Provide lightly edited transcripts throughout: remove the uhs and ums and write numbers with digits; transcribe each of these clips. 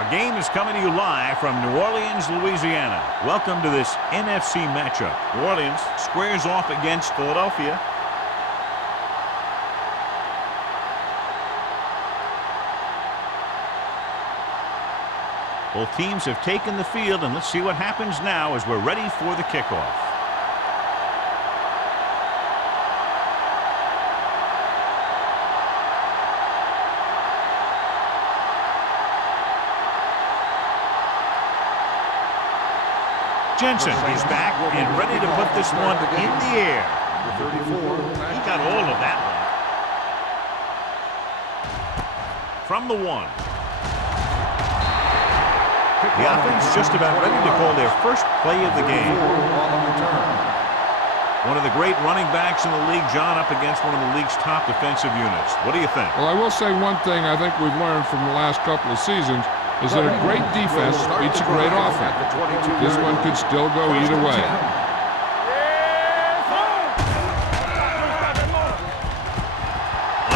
Our game is coming to you live from New Orleans, Louisiana. Welcome to this NFC matchup. New Orleans squares off against Philadelphia. Both teams have taken the field, and let's see what happens now as we're ready for the kickoff. Jensen is back and ready to put this one in the air. Number 34. He got all of that one. From the 1. The offense just about ready to call their first play of the game. One of the great running backs in the league, John, up against one of the league's top defensive units. What do you think? Well, I will say one thing I think we've learned from the last couple of seasons is that a great defense beats a great offense. This one could still go either way.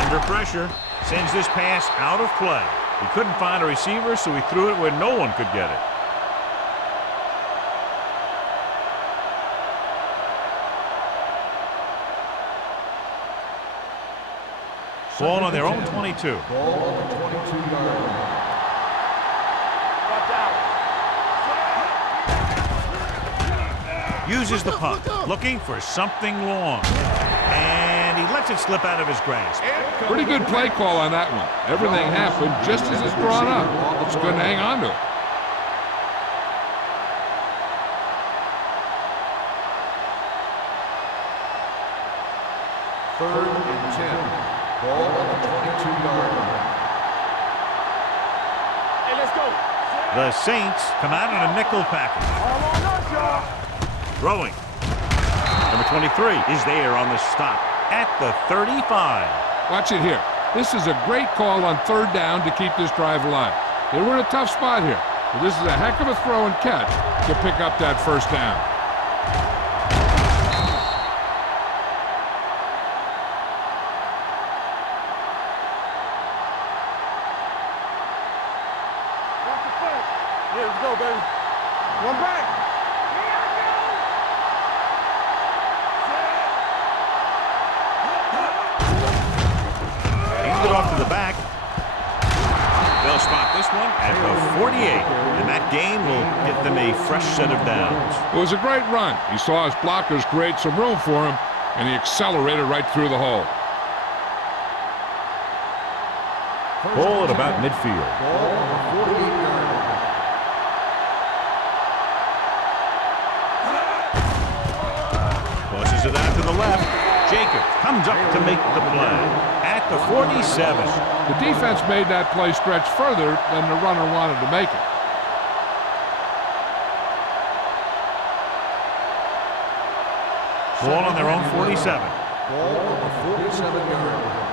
Under pressure, sends this pass out of play. He couldn't find a receiver, so he threw it where no one could get it. Ball on their own 22. Ball on the 22-yard line. Uses the punt, looking for something long. And he lets it slip out of his grasp. Pretty good play call on that one. Everything happened just as it's drawn up. It's good to hang on to it. Third and 10. Ball on the 22-yard line. Hey, let's go. The Saints come out in a nickel package. Throwing. Number 23 is there on the stop at the 35. Watch it here. This is a great call on third down to keep this drive alive. They were in a tough spot here, but this is a heck of a throw and catch to pick up that first down. Here we go, baby. One back. Hands it off to the back. They'll spot this one at the 48, and that gain will get them a fresh set of downs. It was a great run. He saw his blockers create some room for him, and he accelerated right through the hole. Ball at about midfield. Ball on the 48-yard line. Tosses it out to the left. Jacobs comes up to make the play at the 47. The defense made that play stretch further than the runner wanted to make it. Ball on their own 47. Ball on the 47-yard line.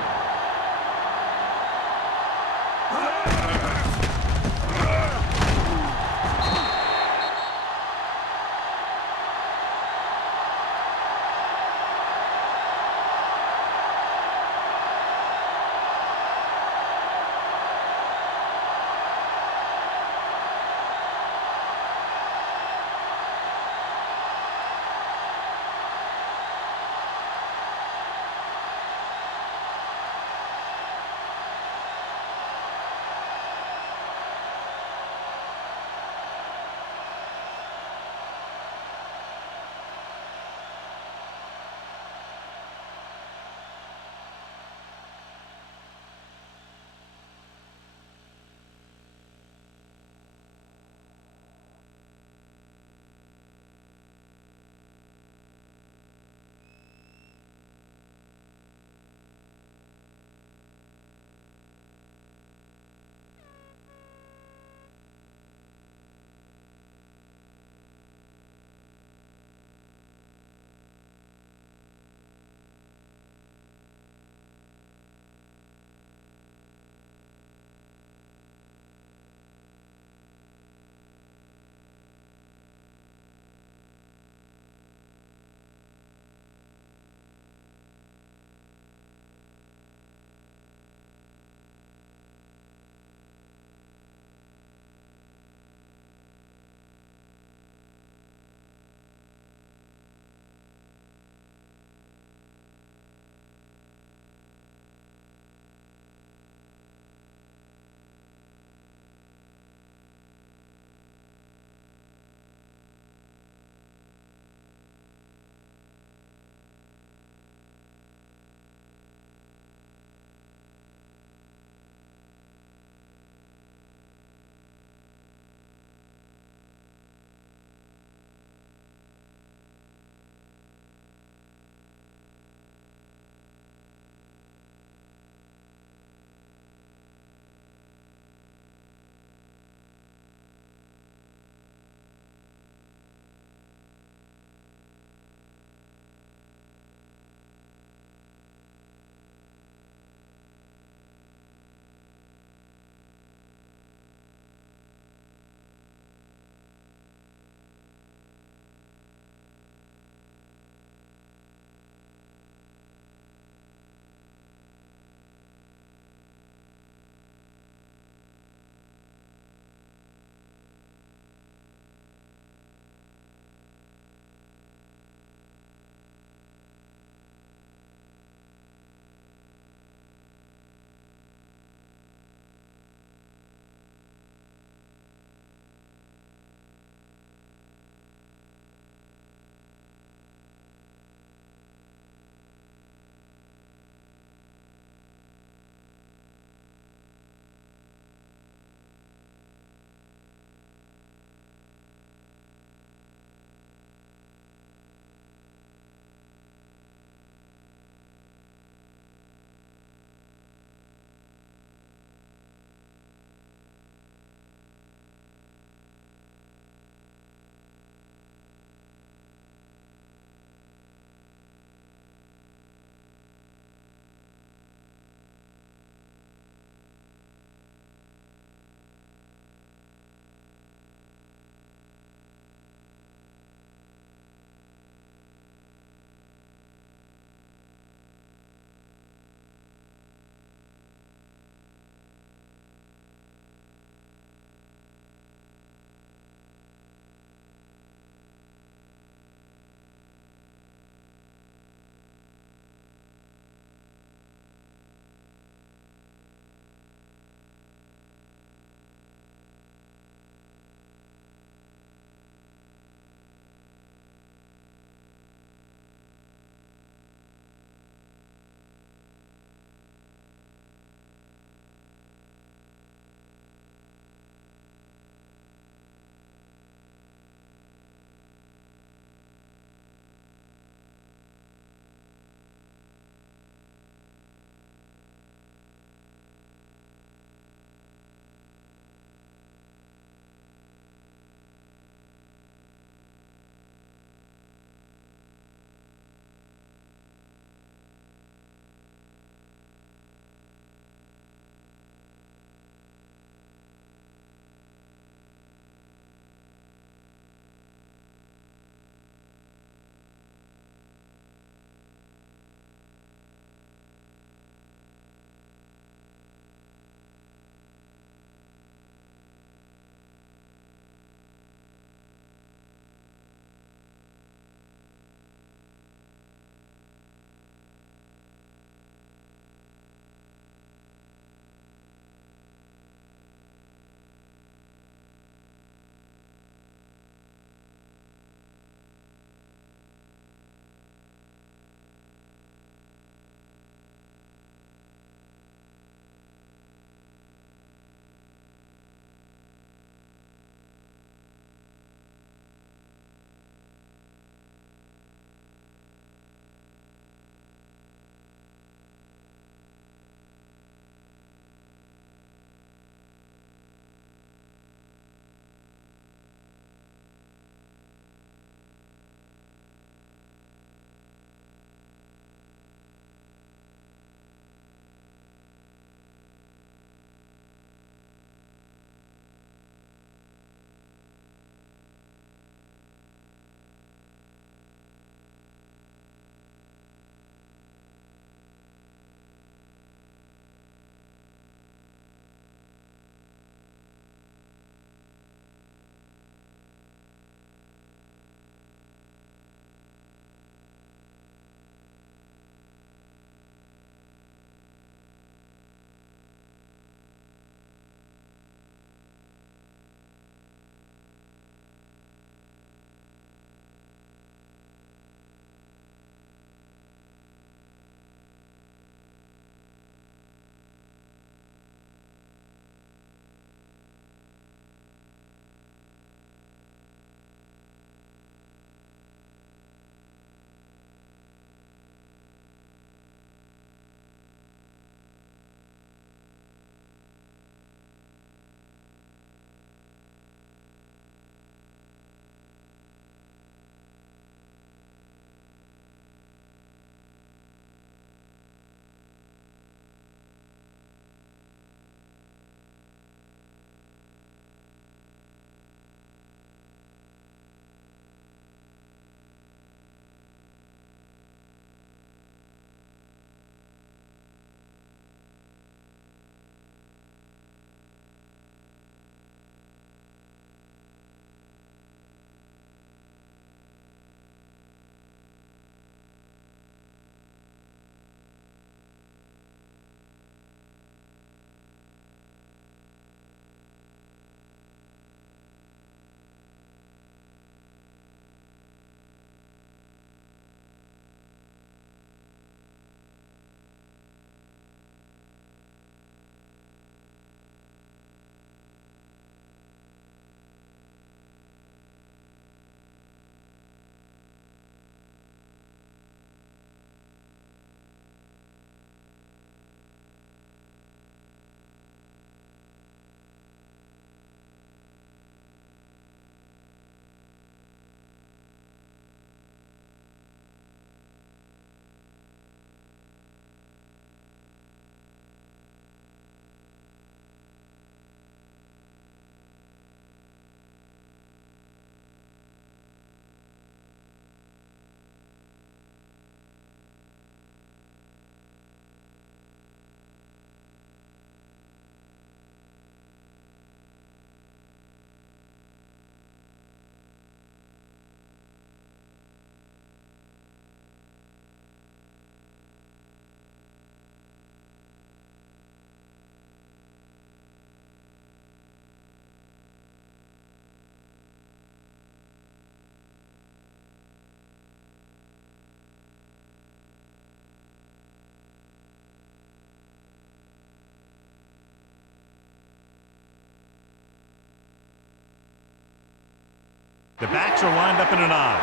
The backs are lined up in an I.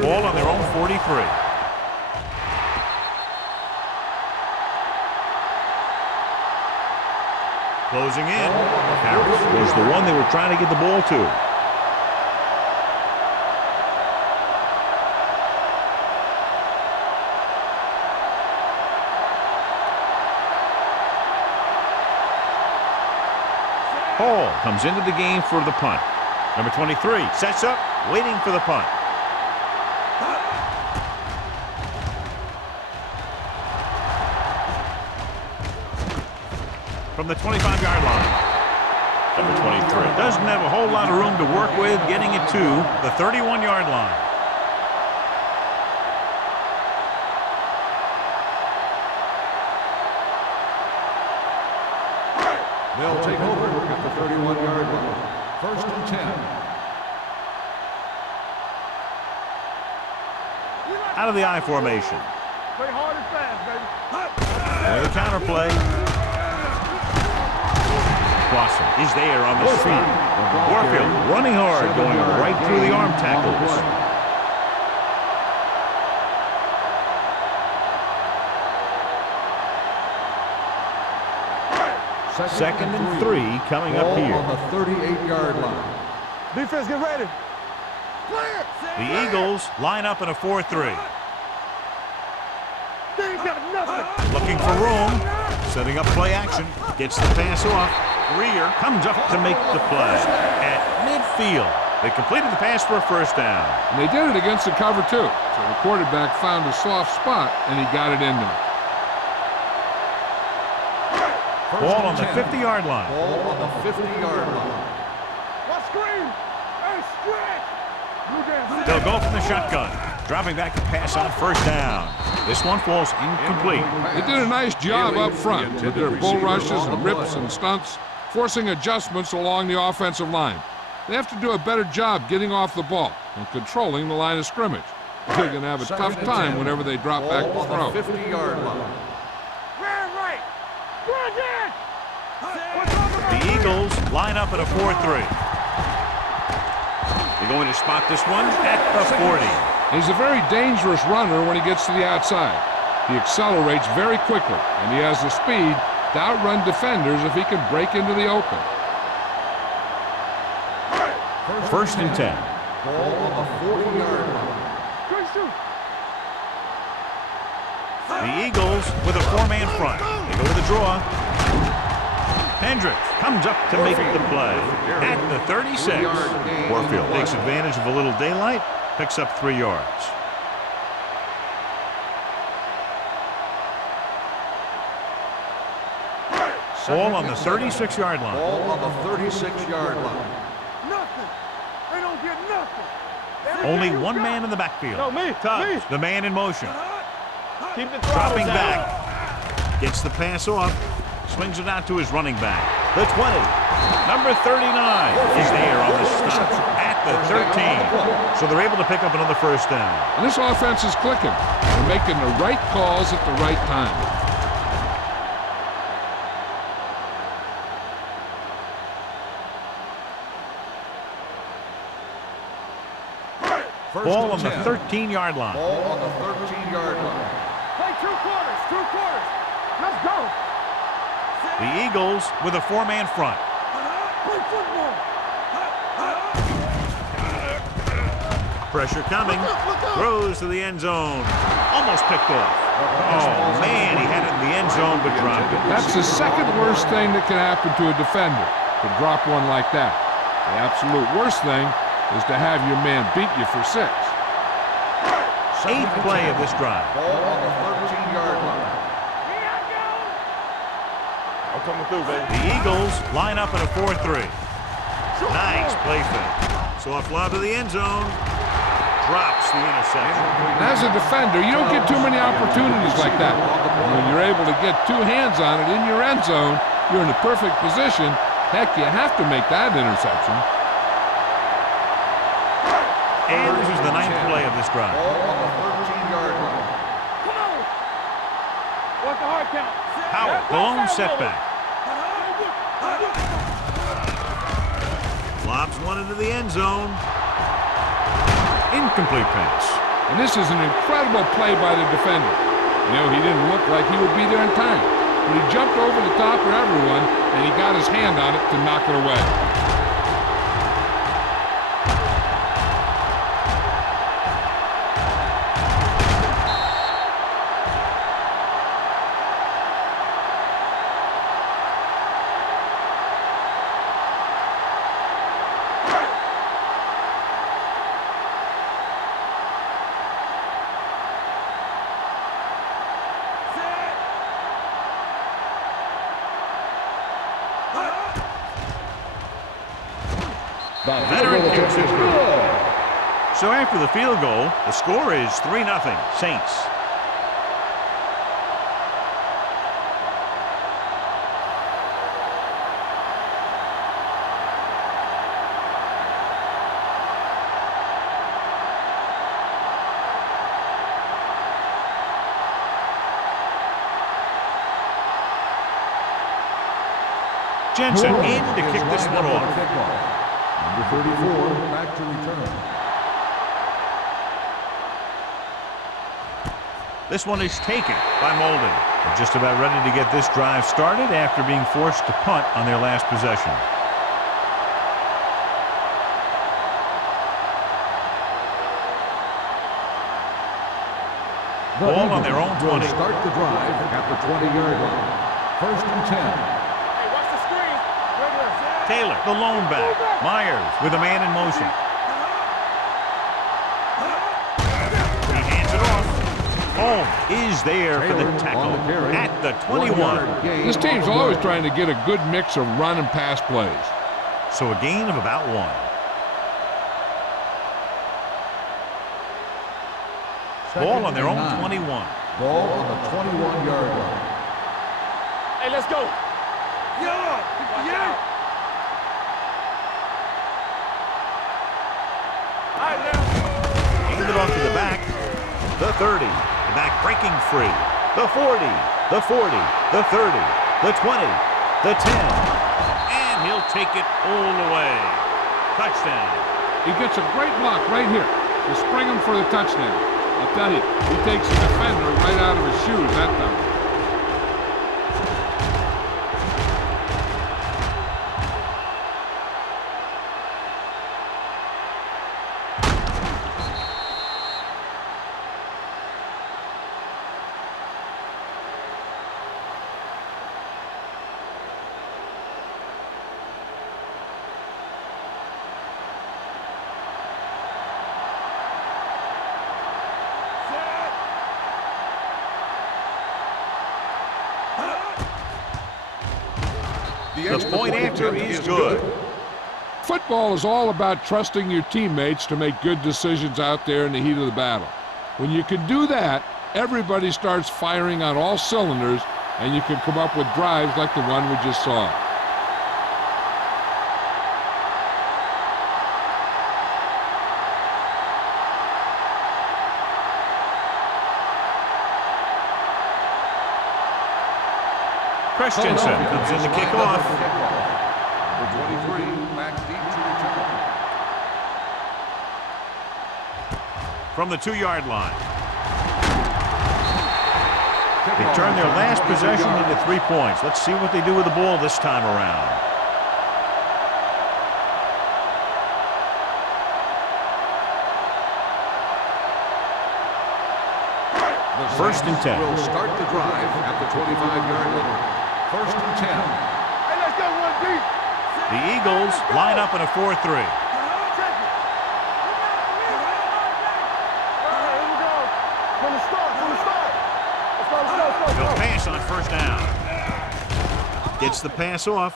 Ball on their own 43. Closing in. Harris was the one they were trying to get the ball to. Hall comes into the game for the punt. Number 23 sets up, waiting for the punt. From the 25-yard line. Number 23 doesn't have a whole lot of room to work with, getting it to the 31-yard line. They'll take over at the 31-yard line. 1st and 10. Out of the I formation. Play hard and fast, baby. With a counter play. Blossom is there on the spot. Warfield running hard, going right through the arm tackles. Second and 3 coming up here. On the 38-yard line. Defense, get ready. Clear. The Eagles line up in a 4-3. They ain't got nothing. Looking for room. Setting up play action. Gets the pass off. Greer comes up to make the play. At midfield, they completed the pass for a first down. And they did it against the cover, too. So the quarterback found a soft spot, and he got it in there. Ball on the 50-yard line. Ball on the 50-yard line. What screen? Hey, stretch. They'll go from the shotgun. Dropping back to pass on first down. This one falls incomplete. They did a nice job up front with their bull rushes and rips and stunts, forcing adjustments along the offensive line. They have to do a better job getting off the ball and controlling the line of scrimmage. They're going to have a tough time whenever they drop back to throw. On the 50-yard line. Right. The Eagles line up at a 4-3. They're going to spot this one at the 40. He's a very dangerous runner when he gets to the outside. He accelerates very quickly, and he has the speed to outrun defenders if he can break into the open. 1st and 10. Ball on the 40-yard line. Good shoot. The Eagles with a 4-man front. They go to the draw. Hendricks comes up to make the play at the 36. Warfield takes advantage of a little daylight, picks up 3 yards. Ball on the 36-yard line. Ball on the 36-yard line. Nothing. They don't get nothing. Only one man in the backfield. No, me. Tubbs, the man in motion. Keep the throttle Dropping down. back. Gets the pass off. Swings it out to his running back. The 20. Number 39 is there on the stop at the 13. So they're able to pick up another first down. And this offense is clicking. They're making the right calls at the right time. Ball on the 13-yard line. Ball on the 13-yard line. Play 2 quarters. Let's go. The Eagles with a 4-man front. Play football. Pressure coming. Throws to the end zone. Almost picked off. Oh, man, he had it in the end zone but dropped it. That's the second worst thing that can happen to a defender, to drop one like that. The absolute worst thing is to have your man beat you for 6. 8th play of this drive. Ball on the 13-yard line. I'm coming through, baby. The Eagles line up in a 4-3. Nice play fake. Soft lob to the end zone. drops the interception. And as a defender, you don't get too many opportunities like that. And when you're able to get two hands on it in your end zone, you're in the perfect position. Heck, you have to make that interception. And this is the 9th play of this drive. Ball on the 13-yard line. Come on. What's the hard count? Howard, the lone setback. Lobs one into the end zone. Incomplete pass. And this is an incredible play by the defender. You know, he didn't look like he would be there in time. But he jumped over the top of everyone, and he got his hand on it to knock it away. Veteran kicks it good. So after the field goal, the score is 3-0 Saints. Jensen in to kick this one off. Number 34, back to return. This one is taken by Molden. They're just about ready to get this drive started after being forced to punt on their last possession. Ball on their own 20. Start the drive at the 20-yard line. 1st and 10. Hey, watch the screen. Taylor, the lone back. Myers with a man in motion. He hands it off. Holmes is there for the tackle at the 21. This team's always trying to get a good mix of run and pass plays. So a gain of about 1. Ball on their own 21. Ball on the 21-yard line. Hey, let's go. Yeah. Hand it off to the back. The 30. The back breaking free. The 40. The 40. The 30. The 20. The 10. And he'll take it all the way. Touchdown. He gets a great block right here to spring him for the touchdown. I'll tell you, he takes the defender right out of his shoes that time. The point after is good. Football is all about trusting your teammates to make good decisions out there in the heat of the battle. When you can do that, everybody starts firing on all cylinders, and you can come up with drives like the one we just saw. Christensen comes in to kick off. Number 23, back deep to return. From the 2-yard line. They turn their last possession into 3 points. Let's see what they do with the ball this time around. First and 10. Will start the drive at the 25-yard line. 1st and 10. Hey, let's go, 1 deep. The Eagles line up in a 4-3. Check it. All right, here we go. From the start. Let's go. They'll pass on 1st down. Gets the pass off.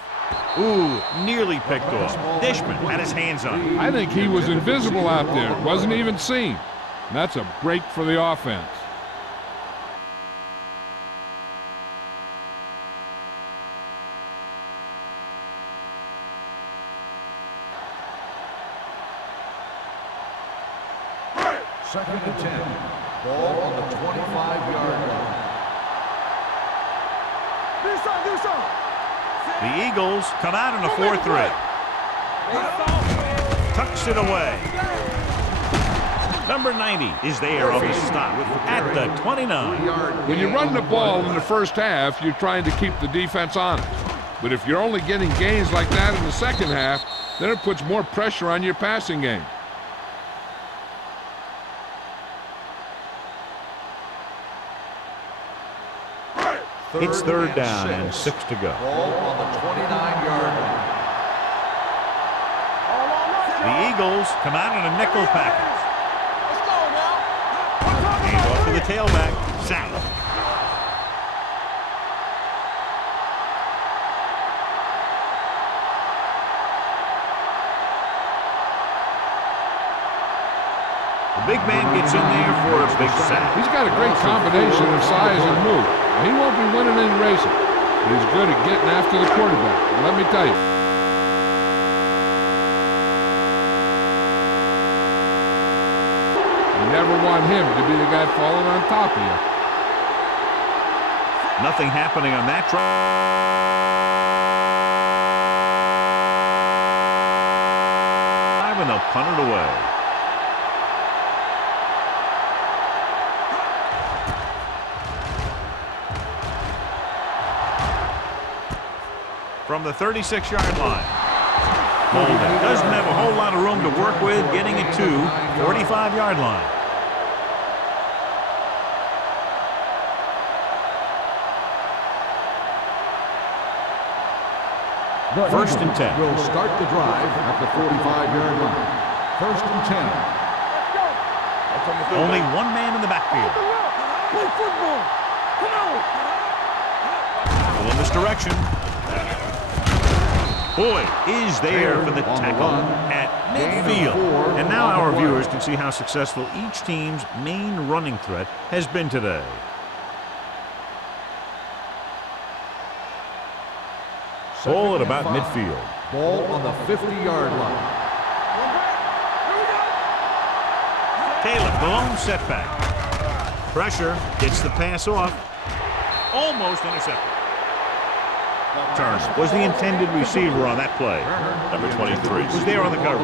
Ooh, nearly picked off. Dishman had his hands on it. I think he was invisible out there. Wasn't even seen. And that's a break for the offense. Second and 10. Ball on the 25-yard line. Do something. The Eagles come out in a 4-3. Tucks it away. Number 90 is there on the stop at the 29. When you run the ball in the first half, you're trying to keep the defense honest. But if you're only getting gains like that in the second half, then it puts more pressure on your passing game. It's third down and 6 to go. Ball on the 29-yard line. The Eagles come out in a nickel package. Let's go now. Hand off to the tailback. Sack. The big man gets in there for a big sack. He's got a great combination of size and move. He won't be winning any races, but he's good at getting after the quarterback. And let me tell you. You never want him to be the guy falling on top of you. Nothing happening on that drive, and they'll punt it away. From the 36-yard line. Holden doesn't have a whole lot of room to work with, getting it to 45-yard line. First and 10. Will start the drive at the 45-yard line. First and 10. Only one man in the backfield. Play football. Come on. Pull in this direction. Boyd is there for the tackle at midfield. And now our viewers can see how successful each team's main running threat has been today. Ball at about midfield. Ball on the 50-yard line. Taylor, the lone setback. Pressure, gets the pass off. Almost intercepted. Turner was the intended receiver on that play. Number 23 was there on the coverage.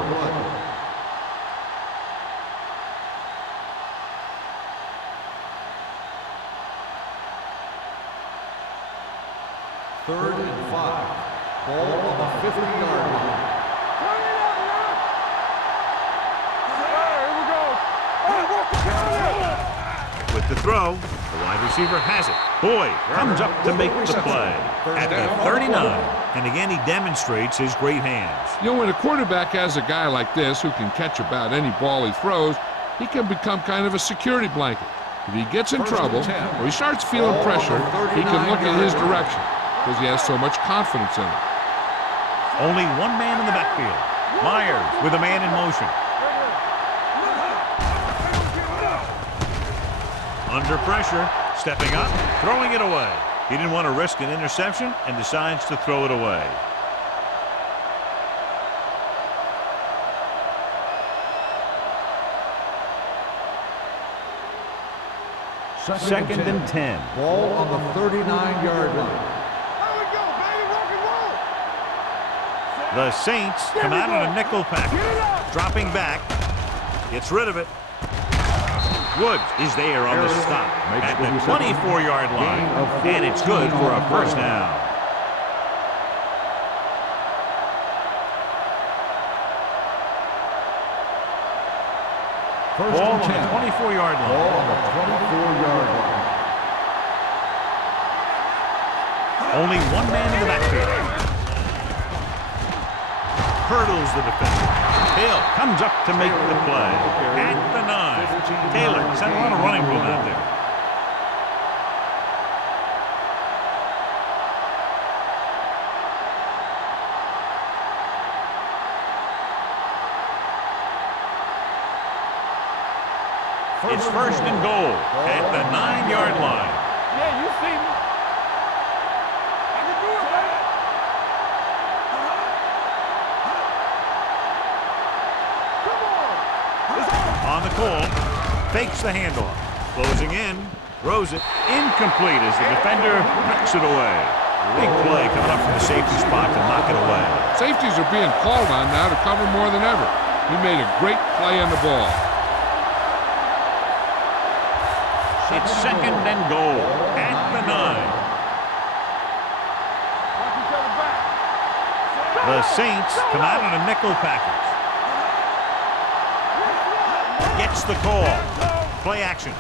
Third and 5. Ball on the 50-yard line. With the throw, the wide receiver has it. Boyd comes up to make the play at the 39. And again, he demonstrates his great hands. You know, when a quarterback has a guy like this who can catch about any ball he throws, he can become kind of a security blanket. If he gets in trouble or he starts feeling pressure, he can look in his direction because he has so much confidence in him. Only one man in the backfield. Myers with a man in motion. Under pressure, stepping up, throwing it away. He didn't want to risk an interception and decides to throw it away. Second and 10. Ball on the 39-yard line. The Saints come out in a nickel package. Dropping back. Gets rid of it. Woods is there on the stop at the 24-yard line. And it's good for a first down. Ball on the 24-yard line. Ball on the 24-yard line. Only one man in the backfield. Hurdles the defender. Hill comes up to make the play at the 9. Taylor has had a lot of running room out there. It's first and goal at the 9-yard line. Yeah, you see me. I can do it, baby. Come on. It's on. On the call, fakes the handoff. Closing in, throws it. Incomplete as the defender knocks it away. Big play coming up from the safety spot to knock it away. Safeties are being called on now to cover more than ever. He made a great play on the ball. It's second and goal at the 9. Watch each other back. The Saints come out in a nickel package. Gets the call. Play action.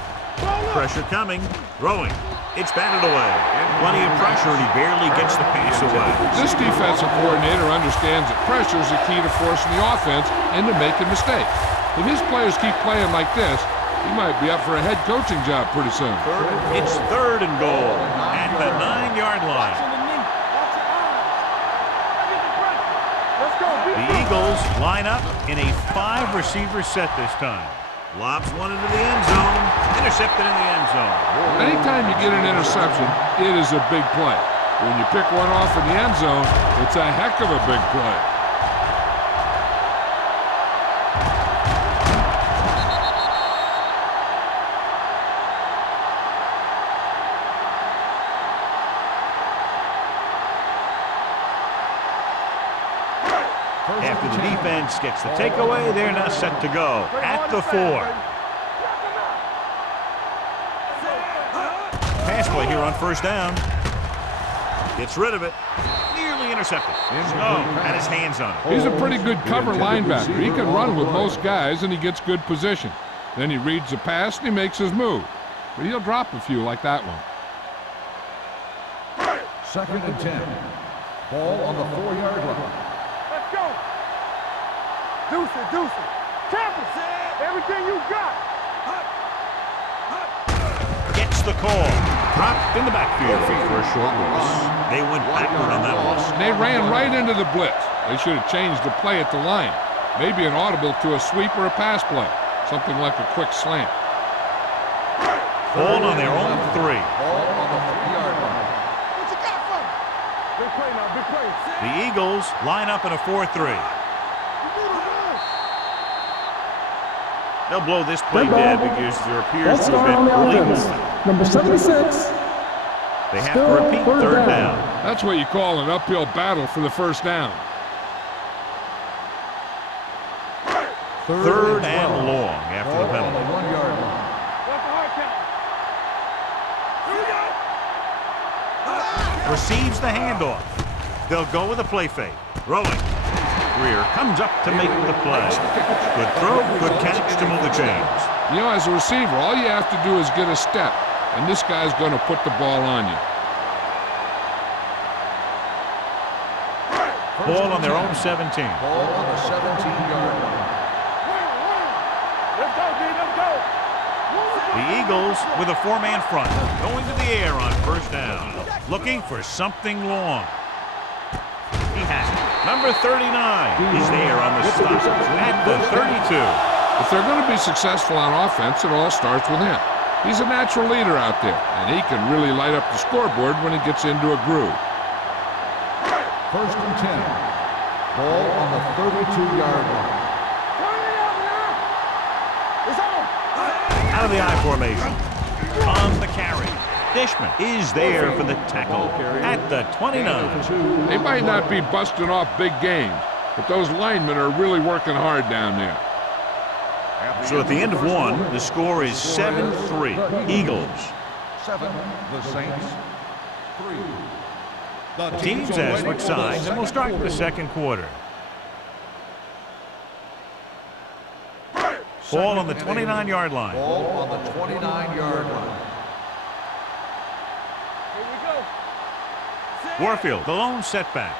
Pressure coming. Throwing. It's batted away. Plenty of pressure, and he barely gets the pass away. This defensive coordinator understands that pressure is the key to forcing the offense into making mistakes. If his players keep playing like this, he might be up for a head coaching job pretty soon. It's third and goal at the 9-yard line. Let's go. The Eagles line up in a 5-receiver set this time. Lobs one into the end zone. Intercepted in the end zone. Anytime you get an interception, it is a big play. When you pick one off in the end zone, it's a heck of a big play. After the defense gets the takeaway, they're now set to go at the 4. Pass play here on first down. Gets rid of it. Nearly intercepted. Oh, had his hands on it. He's a pretty good cover linebacker. He can run with most guys, and he gets good position. Then he reads the pass, and he makes his move. But he'll drop a few like that one. Second and 10. Ball on the 4-yard line. Let's go. Deuce it. Campus. Everything you got. Gets the call. Dropped in the backfield for a short loss. They went backward on that one. They ran right into the blitz. They should have changed the play at the line. Maybe an audible to a sweep or a pass play. Something like a quick slant. Ball on their own 3. Ball on the 3-yard line. What you got for me? Big play now, big play. The Eagles line up in a 4-3. They'll blow this play dead because there appears to have been early movement. Number 76. They have to repeat third down. That's what you call an uphill battle for the first down. Third and long after the penalty. On the 1-yard line. What's the hard count? Here we go. Receives the handoff. They'll go with a play fake. Rolling. Greer comes up to make the play. Good throw, good catch to move the chains. You know, as a receiver, all you have to do is get a step, and this guy's going to put the ball on you. Ball on their own 17. Ball on the 17-yard line. Let's go, D. Let's go. The Eagles with a 4-man front. Going to the air on first down. Looking for something long. He has it. Number 39 is there on the stop at the 32. If they're going to be successful on offense, it all starts with him. He's a natural leader out there, and he can really light up the scoreboard when he gets into a groove. First and 10. Ball on the 32-yard line. It's on. Out of the I formation. On the carry. Dishman is there for the tackle at the 29. They might not be busting off big games, but those linemen are really working hard down there. So at the end of one, the score is 7-3. Eagles. 7, the Saints. 3. The teams as switch sides, and we'll start the second quarter. Ball on the 29-yard line. Ball on the 29-yard line. Here we go. Warfield, the lone setback.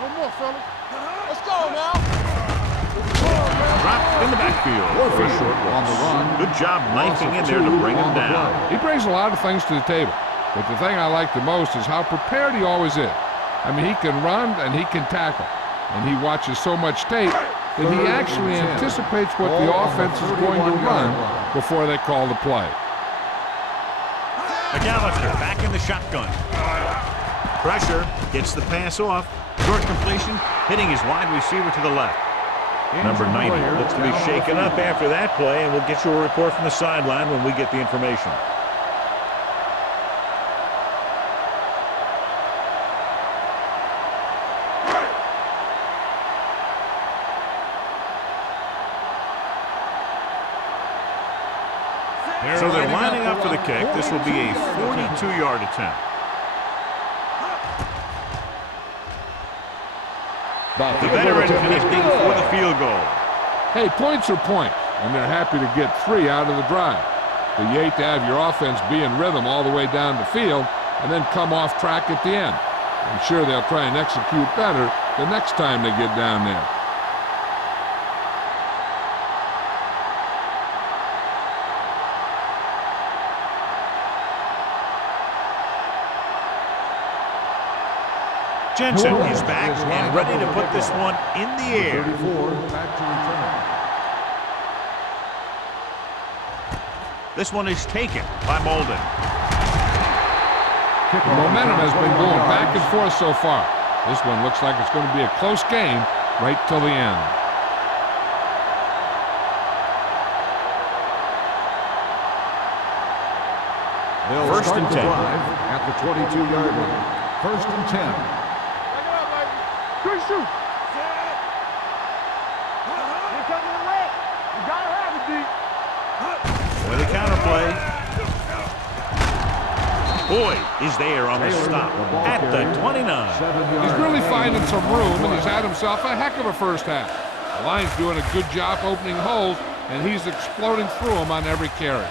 No more, fellas. Let's go now. Dropped in the backfield for a short On the loss. run. Good job knifing in there to bring him down. He brings a lot of things to the table, but the thing I like the most is how prepared he always is. I mean, he can run and he can tackle, and he watches so much tape that he actually anticipates what the offense is going to run before they call the play. McAllister back in the shotgun. Pressure, gets the pass off. Short completion, hitting his wide receiver to the left. Number 90 looks to be shaken up after that play, and we'll get you a report from the sideline when we get the information. So they're lining up for the kick. This will be a 42-yard attempt. The veteran connecting for the field goal. Hey, points are points, and they're happy to get 3 out of the drive. But you hate to have your offense be in rhythm all the way down the field and then come off track at the end. I'm sure they'll try and execute better the next time they get down there. Jensen is back and ready to put this one in the air. This one is taken by Molden. The momentum has been going back and forth so far. This one looks like it's going to be a close game right till the end. First and 10 at the 22-yard line. First and 10. Good shoot. Here comes the leg. You gotta have it, D. with a counter play. Boyd is there on the stop at the 29. He's really finding some room, and he's had himself a heck of a first half. The line's doing a good job opening holes, and he's exploding through them on every carry.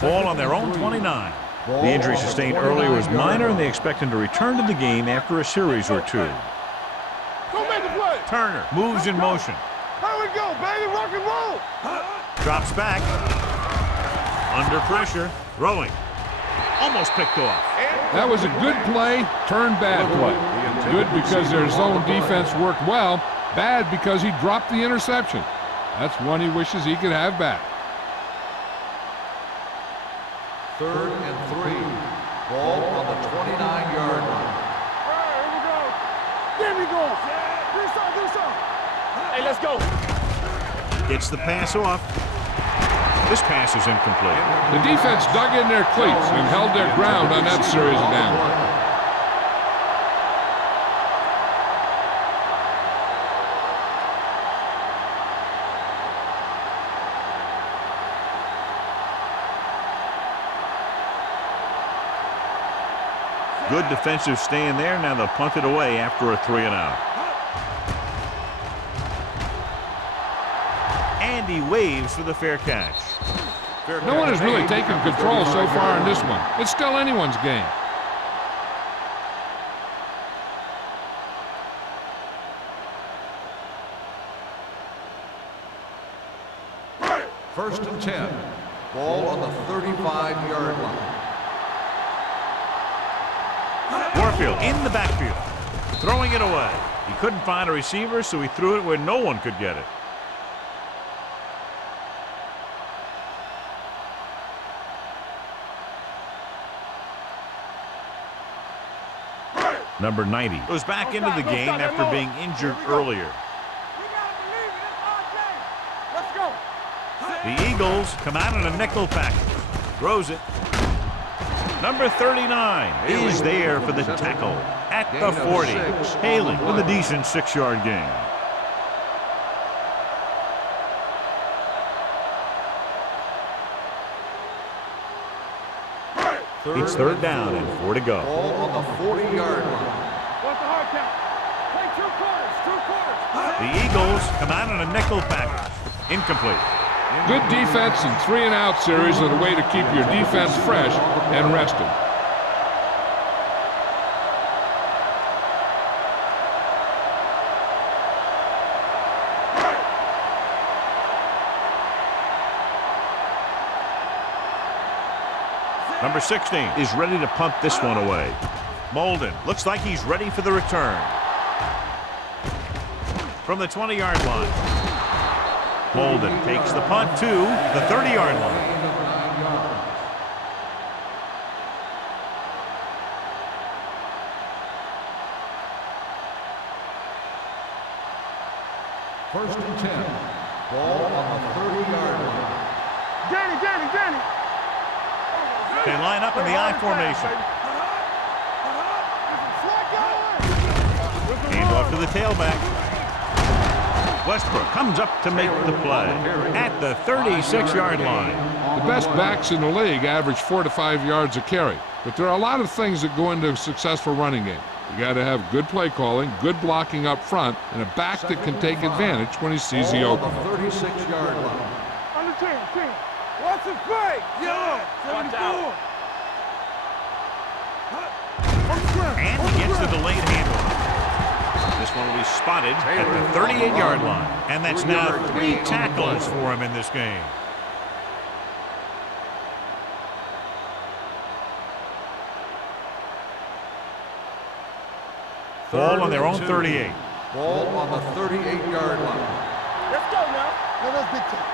Ball on their own 29. The injury sustained earlier was minor, and they expect him to return to the game after a series or two. Go make a play. Turner moves in motion. Here we go, baby. Rock and roll. Drops back. Under pressure. Throwing. Almost picked off. That was a good play, turned bad play. Good because their zone defense worked well. Bad because he dropped the interception. That's one he wishes he could have back. 3rd and 3. Ball on the 29-yard line. All right, here we go. There we go. Do something. Hey, let's go. Gets the pass off. This pass is incomplete. The defense dug in their cleats and held their ground on that series of downs. Good defensive stand there. Now they'll punt it away after a 3-and-out. And he waves for the fair catch. No one has really taken control so far in this one. It's still anyone's game. First and 10. Ball on the 35-yard line. Warfield in the backfield. Throwing it away. He couldn't find a receiver, so he threw it where no one could get it. Number 90 goes back into the game after being injured earlier. We gotta believe it. It's our game. Let's go. The Eagles come out in a nickel package. Throws it. Number 39 is there for the tackle at the 40. Haley with a decent 6-yard gain. It's 3rd down and 4 to go. Ball on the 40-yard line. What's the hard count? Play 2 quarters. The Eagles come out in a nickel package. Incomplete. Good defense and 3-and-out series are the way to keep your defense fresh and rested. Number 16 is ready to punt this one away. Molden looks like he's ready for the return. from the 20-yard line. Holden takes the punt to the 30-yard line. First and 10. Ball on the 30-yard line. Danny. They line up in the I formation. Hand off to the tailback. Westbrook comes up to make the play at the 36-yard line. The best backs in the league average 4 to 5 yards a carry, but there are a lot of things that go into a successful running game. You got to have good play calling, good blocking up front, and a back that can take advantage when he sees the opening. 36-yard line. Under 10. What's the fake? Yellow. 74. And he gets the delayed handoff. This one will be spotted at the 38-yard line. And that's now 3 tackles for him in this game. Ball on their own 38. Ball on the 38-yard line. Let's go now. No, that's big time.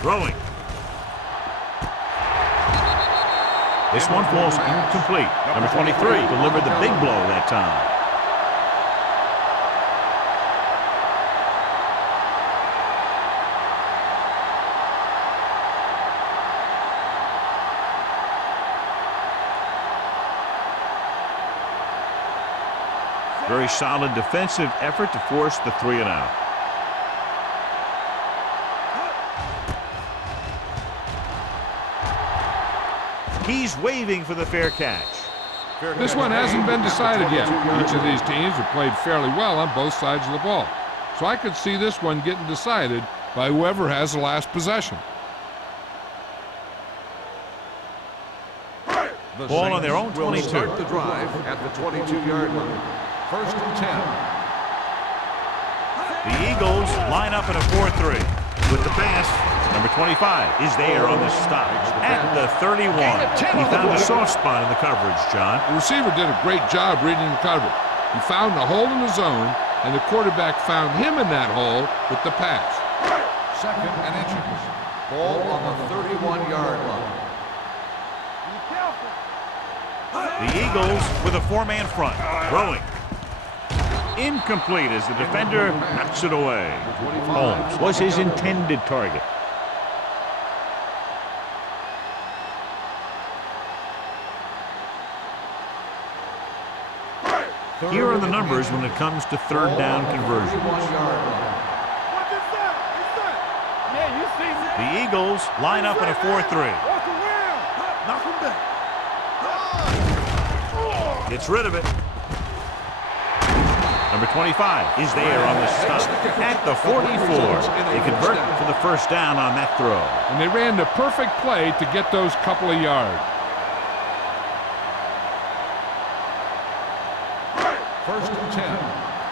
Throwing. This one falls incomplete. Number 23 delivered the big blow that time. Very solid defensive effort to force the 3 and out. He's waving for the fair catch. This one hasn't been decided yet. Each of these teams have played fairly well on both sides of the ball. So I could see this one getting decided by whoever has the last possession. Ball on their own 22. Start the drive at the 22-yard line. First and 10. The Eagles line up in a 4-3. With the pass, number 25 is there on the stop at the 31. He found a soft spot in the coverage, John. The receiver did a great job reading the coverage. He found a hole in the zone, and the quarterback found him in that hole with the pass. Second and inches. Ball on the 31-yard line. The Eagles with a 4-man front. Throwing. Incomplete as the defender knocks it away. Holmes was his intended target. Here are the numbers when it comes to third down conversions. The Eagles line up in a 4-3. Gets rid of it. Number 25 is there on the stop at the 44. They convert for the first down on that throw. And they ran the perfect play to get those couple of yards. First and 10.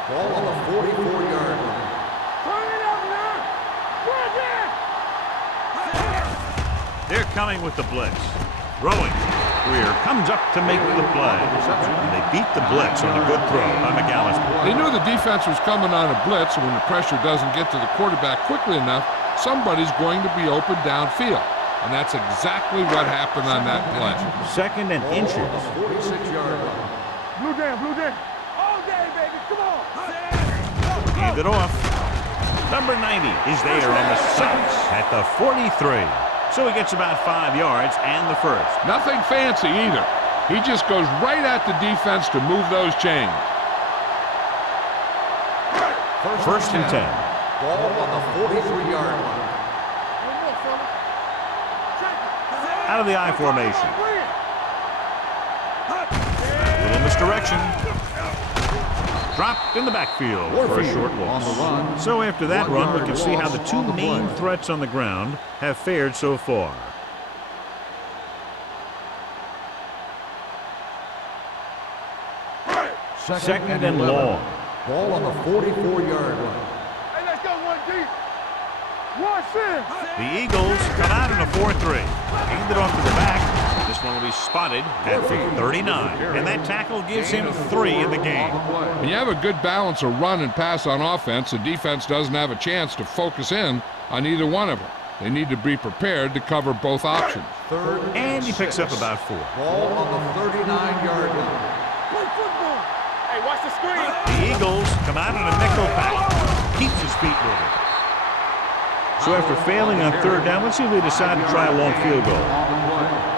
Ball on the 44-yard line. They're coming with the blitz. Throwing. Greer comes up to make the play. And they beat the blitz on a good throw by McAllister. They knew the defense was coming on a blitz, and when the pressure doesn't get to the quarterback quickly enough, somebody's going to be open downfield. And that's exactly what happened on that play. Second and inches. 46-yard line. Blue down. All day, baby. Come on. Hand it off. Number 90 is there on the stop at the 43. So he gets about 5 yards and the first. Nothing fancy either. He just goes right at the defense to move those chains. First and 10. Ball on the 43-yard line. Out of the I formation. A little misdirection. Dropped in the backfield for a short loss. On the run. So after that run, we can see how the two main threats on the ground have fared so far. Second and long. Ball on the 44-yard line. Hey, let's go one deep. One sin. The Eagles come out in a 4-3. Hand it off to the back. This this one will be spotted at the 39. And that tackle gives him 3 in the game. When you have a good balance of run and pass on offense, the defense doesn't have a chance to focus in on either one of them. They need to be prepared to cover both options. And he picks up about 4. Ball on the 39-yard line. Play football. Hey, watch the screen. The Eagles come out in a nickel pack. Keeps his feet moving. So after failing on 3rd down, let's see if they decide to try a long field goal. On the play.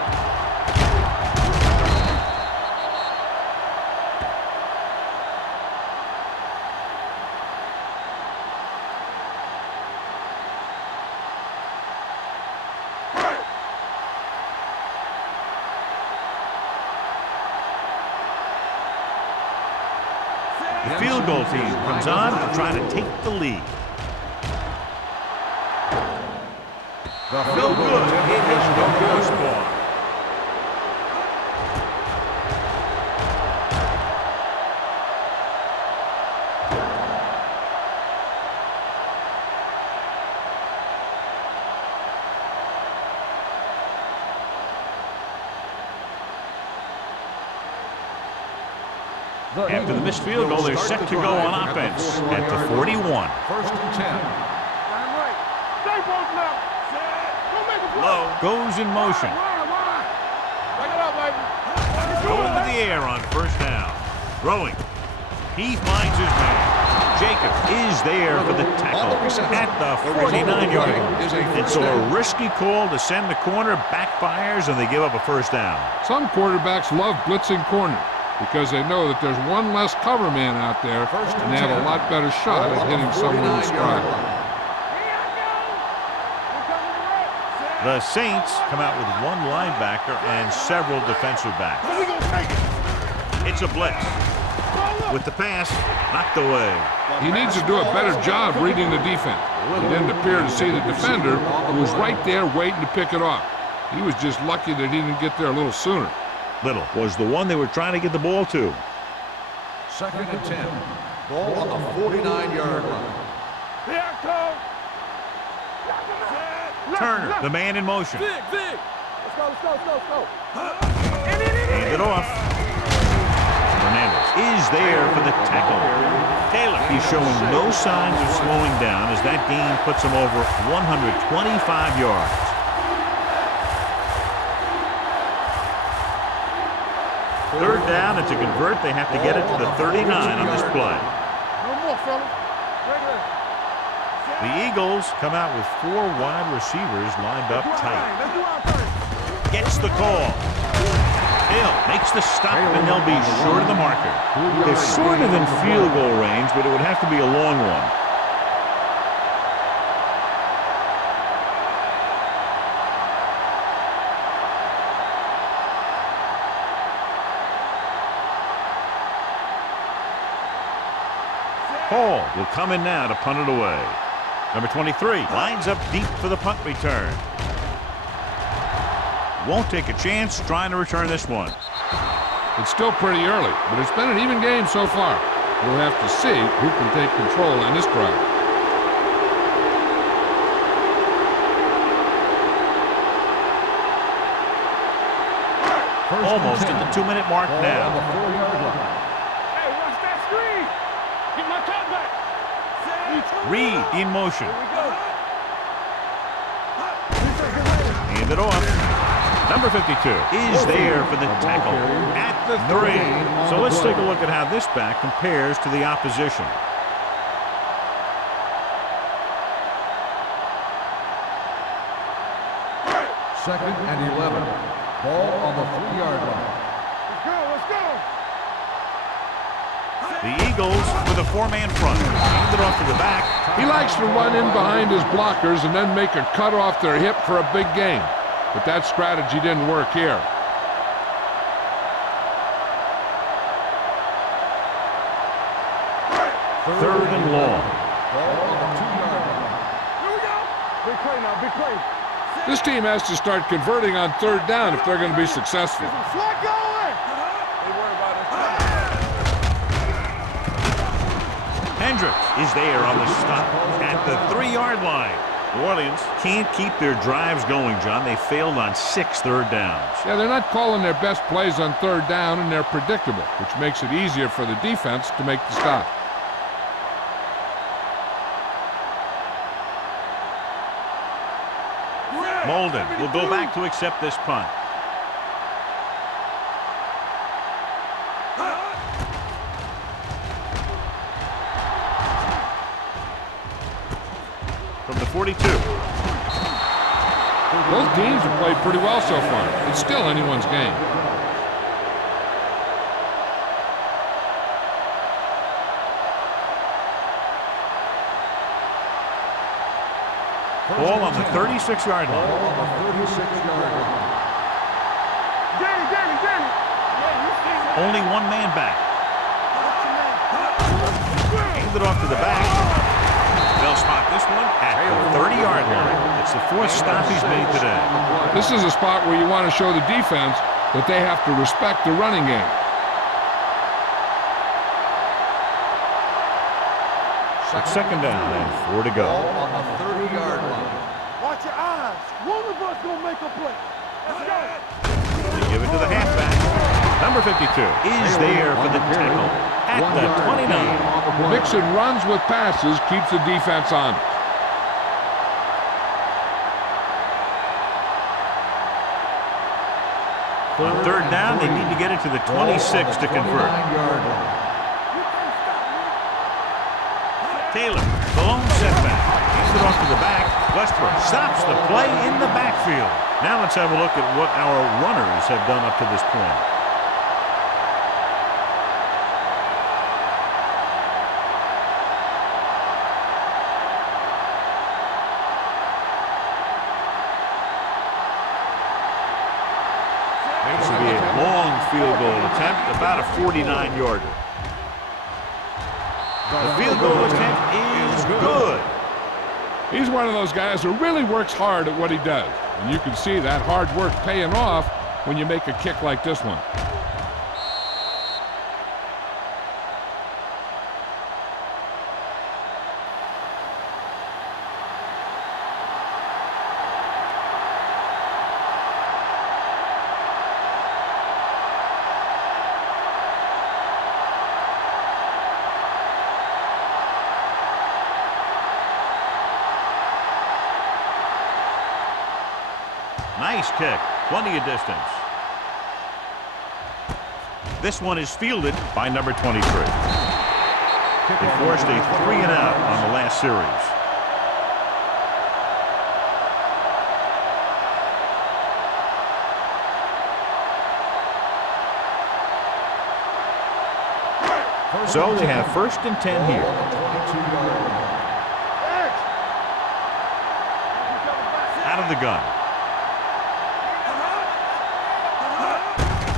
The field goal team comes on to try to take the lead. No good. It hits the crossbar. After the missed field goal, they're set to go on offense at the 41. 1st and 10. Right. Stay both now. Don't make a play. Low goes in motion. Wide. Back it up, baby. Going to the air on 1st down. Throwing. He finds his man. Jacob is there for the tackle at the 49-yard line. And so a risky call to send the corner backfires, and they give up a 1st down. Some quarterbacks love blitzing corner because they know that there's one less cover man out there, and they have a lot better shot at hitting someone in stride. The Saints come out with 1 linebacker and several defensive backs. It's a blitz. With the pass knocked away. He needs to do a better job reading the defense. He didn't appear to see the defender, who was right there waiting to pick it off. He was just lucky that he didn't get there a little sooner. Little was the one they were trying to get the ball to. 2nd and 10. Ball on the 49-yard line. Turner, the man in motion. Let's go. Hand it off. Hernandez is there for the tackle. Taylor, he's showing no signs of slowing down as that gain puts him over 125 yards. Third down, and to convert, they have to get it to the 39 on this play. No more, fellas. The Eagles come out with 4 wide receivers lined up tight. Let's do our thing. Gets the call. Hill makes the stop, and they'll be short of the marker. They're sort of in field goal range, but it would have to be a long one. Hall will come in now to punt it away. Number 23 lines up deep for the punt return. Won't take a chance trying to return this one. It's still pretty early, but it's been an even game so far. We'll have to see who can take control on this drive. Almost at the 2-minute mark now. Hey, watch that screen. Get my top back. Reed in motion. Here we go. Hand it off. Number 52 is there for the tackle at the 3. So let's take a look at how this back compares to the opposition. Second and 11. Ball on the 3-yard line. Let's go. The Eagles with a 4-man front. Hand it off to the back. He likes to run in behind his blockers and then make a cut off their hip for a big gain. But that strategy didn't work here. Third and long. Ball on the 2-yard line. Here we go. Big play now, big play. This team has to start converting on 3rd down if they're going to be successful. Slot going. They worry about us. Hendricks is there on the stop at the 3-yard line. New Orleans can't keep their drives going, John. They failed on 6 third downs. Yeah, they're not calling their best plays on third down, and they're predictable, which makes it easier for the defense to make the stop. Molden will go back to accept this punt. From the 42. Both teams have played pretty well so far. It's still anyone's game. Ball on the 36-yard line. Ball on the 36-yard line. Danny. Only one man back. Handed off to the back. They'll spot this one at the 30-yard line. It's the 4th stop he's made today. This is a spot where you want to show the defense that they have to respect the running game. It's 2nd down and 4 to go. Ball on the 30-yard line. Watch your eyes. One of us gonna make a play. Let's go. They give it to the halfback. Number 52 is there for the tackle at the 29. Mixing runs with passes keeps the defense on. On 3rd down, they need to get it to the 26 to convert. 29-yard line. Taylor, the lone setback. Hands it off to the back. Westbrook stops the play in the backfield. Now let's have a look at what our runners have done up to this point. This will be a long field goal attempt, about a 49-yarder. The field goal attempt is good. He's one of those guys who really works hard at what he does. And you can see that hard work paying off when you make a kick like this one. Nice kick. Plenty of distance. This one is fielded by number 23. They forced a 3-and-out on the last series. So they have 1st and 10 here. Out of the gun.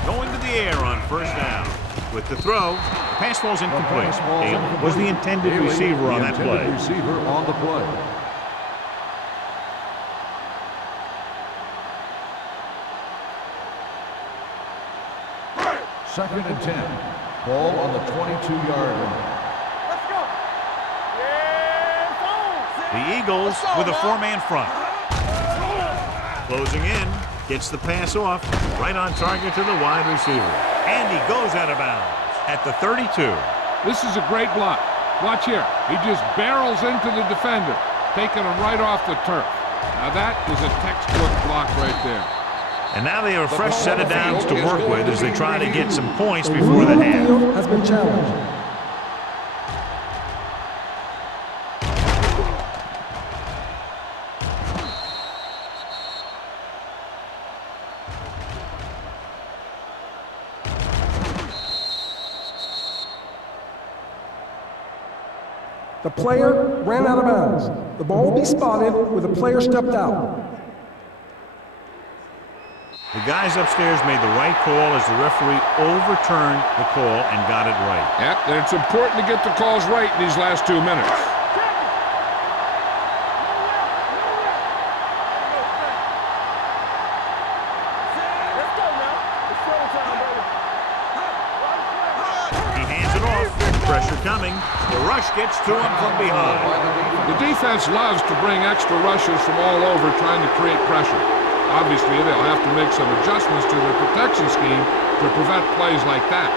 Going to the air on 1st down. With the throw, the pass falls incomplete. Taylor was the intended receiver on that play. Receiver on the play. Second and 10. Ball on the 22-yard line. Let's go. Yeah, The Eagles with a 4-man front. Closing in. Gets the pass off. Right on target to the wide receiver. And he goes out of bounds at the 32. This is a great block. Watch here. He just barrels into the defender, taking him right off the turf. Now that is a textbook block right there. And now they have a fresh set of downs to work with as they try to get some points before the half. Has been challenged. The player ran out of bounds. The ball will be spotted where the player stepped out. The guys upstairs made the right call as the referee overturned the call and got it right. Yep, and it's important to get the calls right in these last 2 minutes. let's go now. It's showtime, baby. He hands it off to pressure coming. The rush gets to him from behind. The defense loves to bring extra rushes from all over trying to create pressure. Obviously, they'll have to make some adjustments to their protection scheme to prevent plays like that.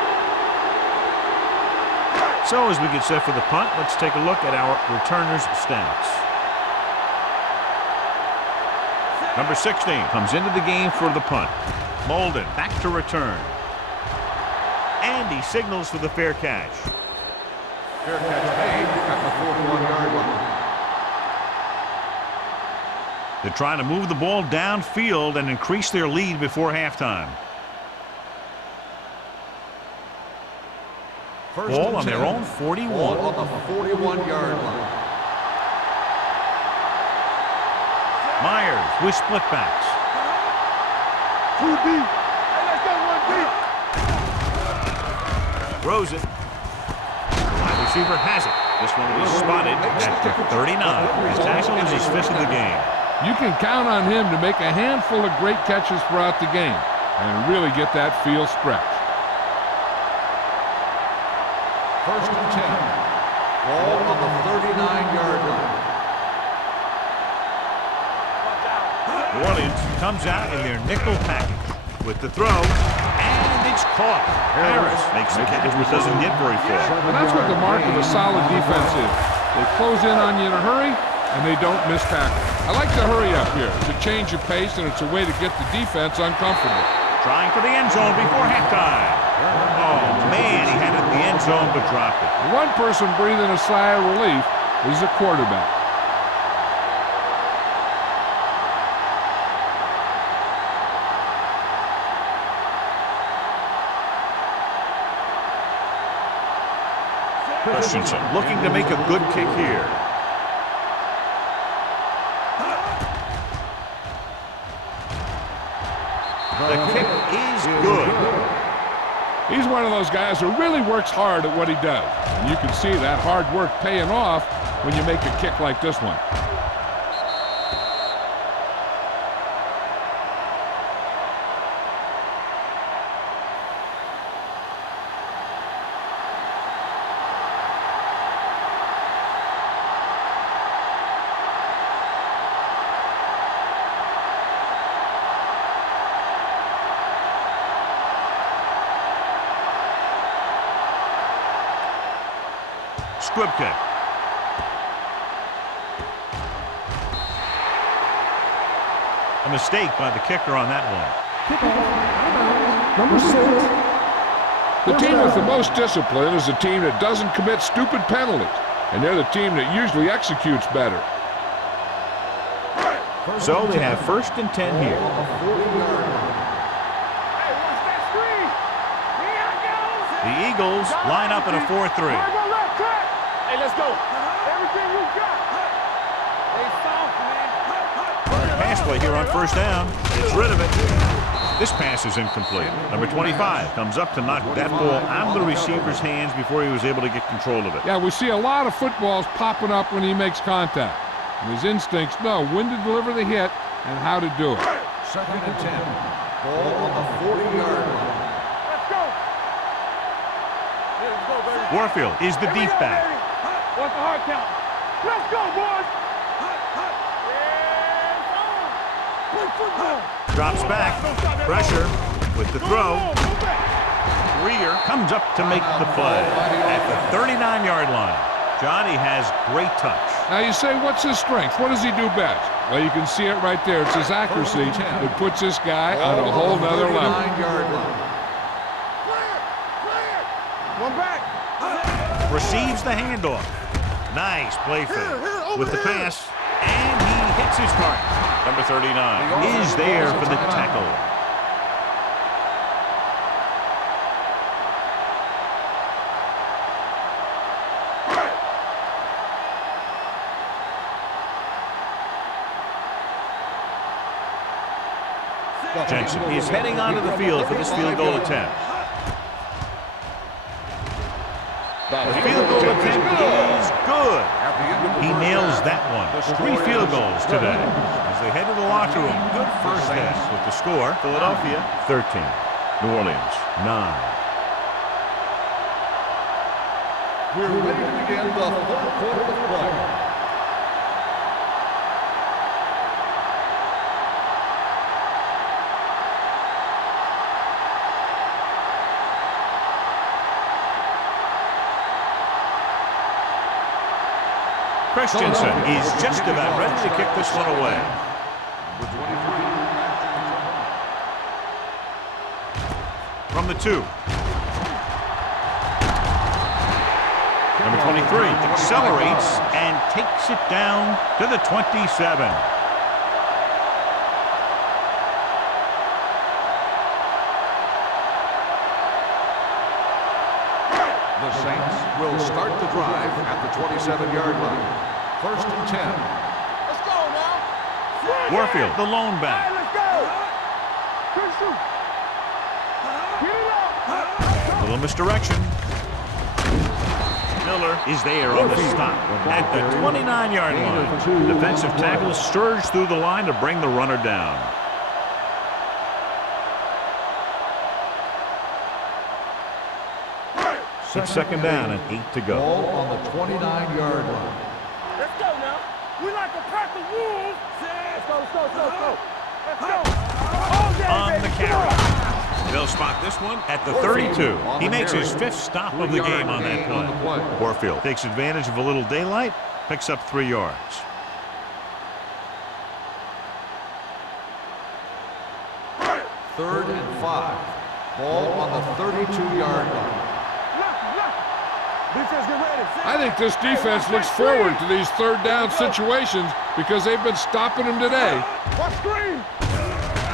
So as we get set for the punt, let's take a look at our returners' stats. Number 16 comes into the game for the punt. Molden back to return. And he signals for the fair catch. Fair catch made at the 41-yard line. They're trying to move the ball downfield and increase their lead before halftime. Ball on their own 41. Ball on the 41-yard line. Myers with split backs. 2 deep. Hey, let's go 1 deep. Throws it. Wide receiver has it. This one will be spotted at the 39. His tackle is his 5th of the game. You can count on him to make a handful of great catches throughout the game and really get that field stretch. First and 10. Ball on the 39-yard line. New Orleans comes out in their nickel package with the throw, and it's caught. Harris makes the catch, but doesn't get very far. And that's what the mark of a solid defense is. They close in on you in a hurry, and they don't miss tackle. I like the hurry up here. It's a change of pace, and it's a way to get the defense uncomfortable. Trying for the end zone before halftime. Oh, man, he had it in the end zone but dropped it. One person breathing a sigh of relief is the quarterback. Christensen looking to make a good kick here. The kick is good. He's one of those guys who really works hard at what he does. And you can see that hard work paying off when you make a kick like this one. Squib kick. A mistake by the kicker on that one. Number 6. The team with the most discipline is the team that doesn't commit stupid penalties. And they're the team that usually executes better. So they have 1st and 10 here. Hey, watch that screen. Here I go. The Eagles line up in a 4-3. Hey, let's go. Everything you got. Hey, soft, man. Pass play here on 1st down. Gets rid of it. This pass is incomplete. Number 25 comes up to knock that ball out of the receiver's hands before he was able to get control of it. Yeah, we see a lot of footballs popping up when he makes contact. And his instincts know when to deliver the hit and how to do it. 2nd and 10. Ball on the 40-yard line. Let's go. Let's go, baby. Warfield is the deep back. What's the hard count? Let's go, boys. Play football. Drops back. Pressure with the throw. Greer comes up to make the play at the 39-yard line. Johnny has great touch. Now you say, what's his strength? What does he do best? Well, you can see it right there. It's his accuracy that puts this guy on a whole nother level. 39-yard line. One back. Receives the handoff. Nice play fake with the pass, and he hits his target. Number 39 is there for the tackle. Jensen is heading onto the field for this field goal attempt. The field goal attempt is good. He nails that one. 3 field goals today. As they head to the locker room, good first half with the score. Philadelphia 13, New Orleans 9. We're ready to begin the third quarter of play. Christensen is just about ready to kick this one away. From the 2. Number 23 accelerates and takes it down to the 27. The Saints will start the drive at the 27-yard line. First and 10. Let's go now. Warfield, the lone back. Hey, let's go. Good shoot. Get it up. A little misdirection. Miller is there on the stop at the 29-yard line. Defensive tackle surged through the line to bring the runner down. It's second down and 8 to go. Ball on the 29-yard line. Let's go now. We like to pack the wolves. Let's go, let's go, let's go. Let's go. All day, On the baby. carry. They'll spot this one at the 32. He makes his 5th stop of the game on that play. Warfield takes advantage of a little daylight, picks up 3 yards. Third and 5. Ball on the 32-yard line. Defense, get ready. I think this defense looks forward to these third down situations because they've been stopping them today. Watch screen.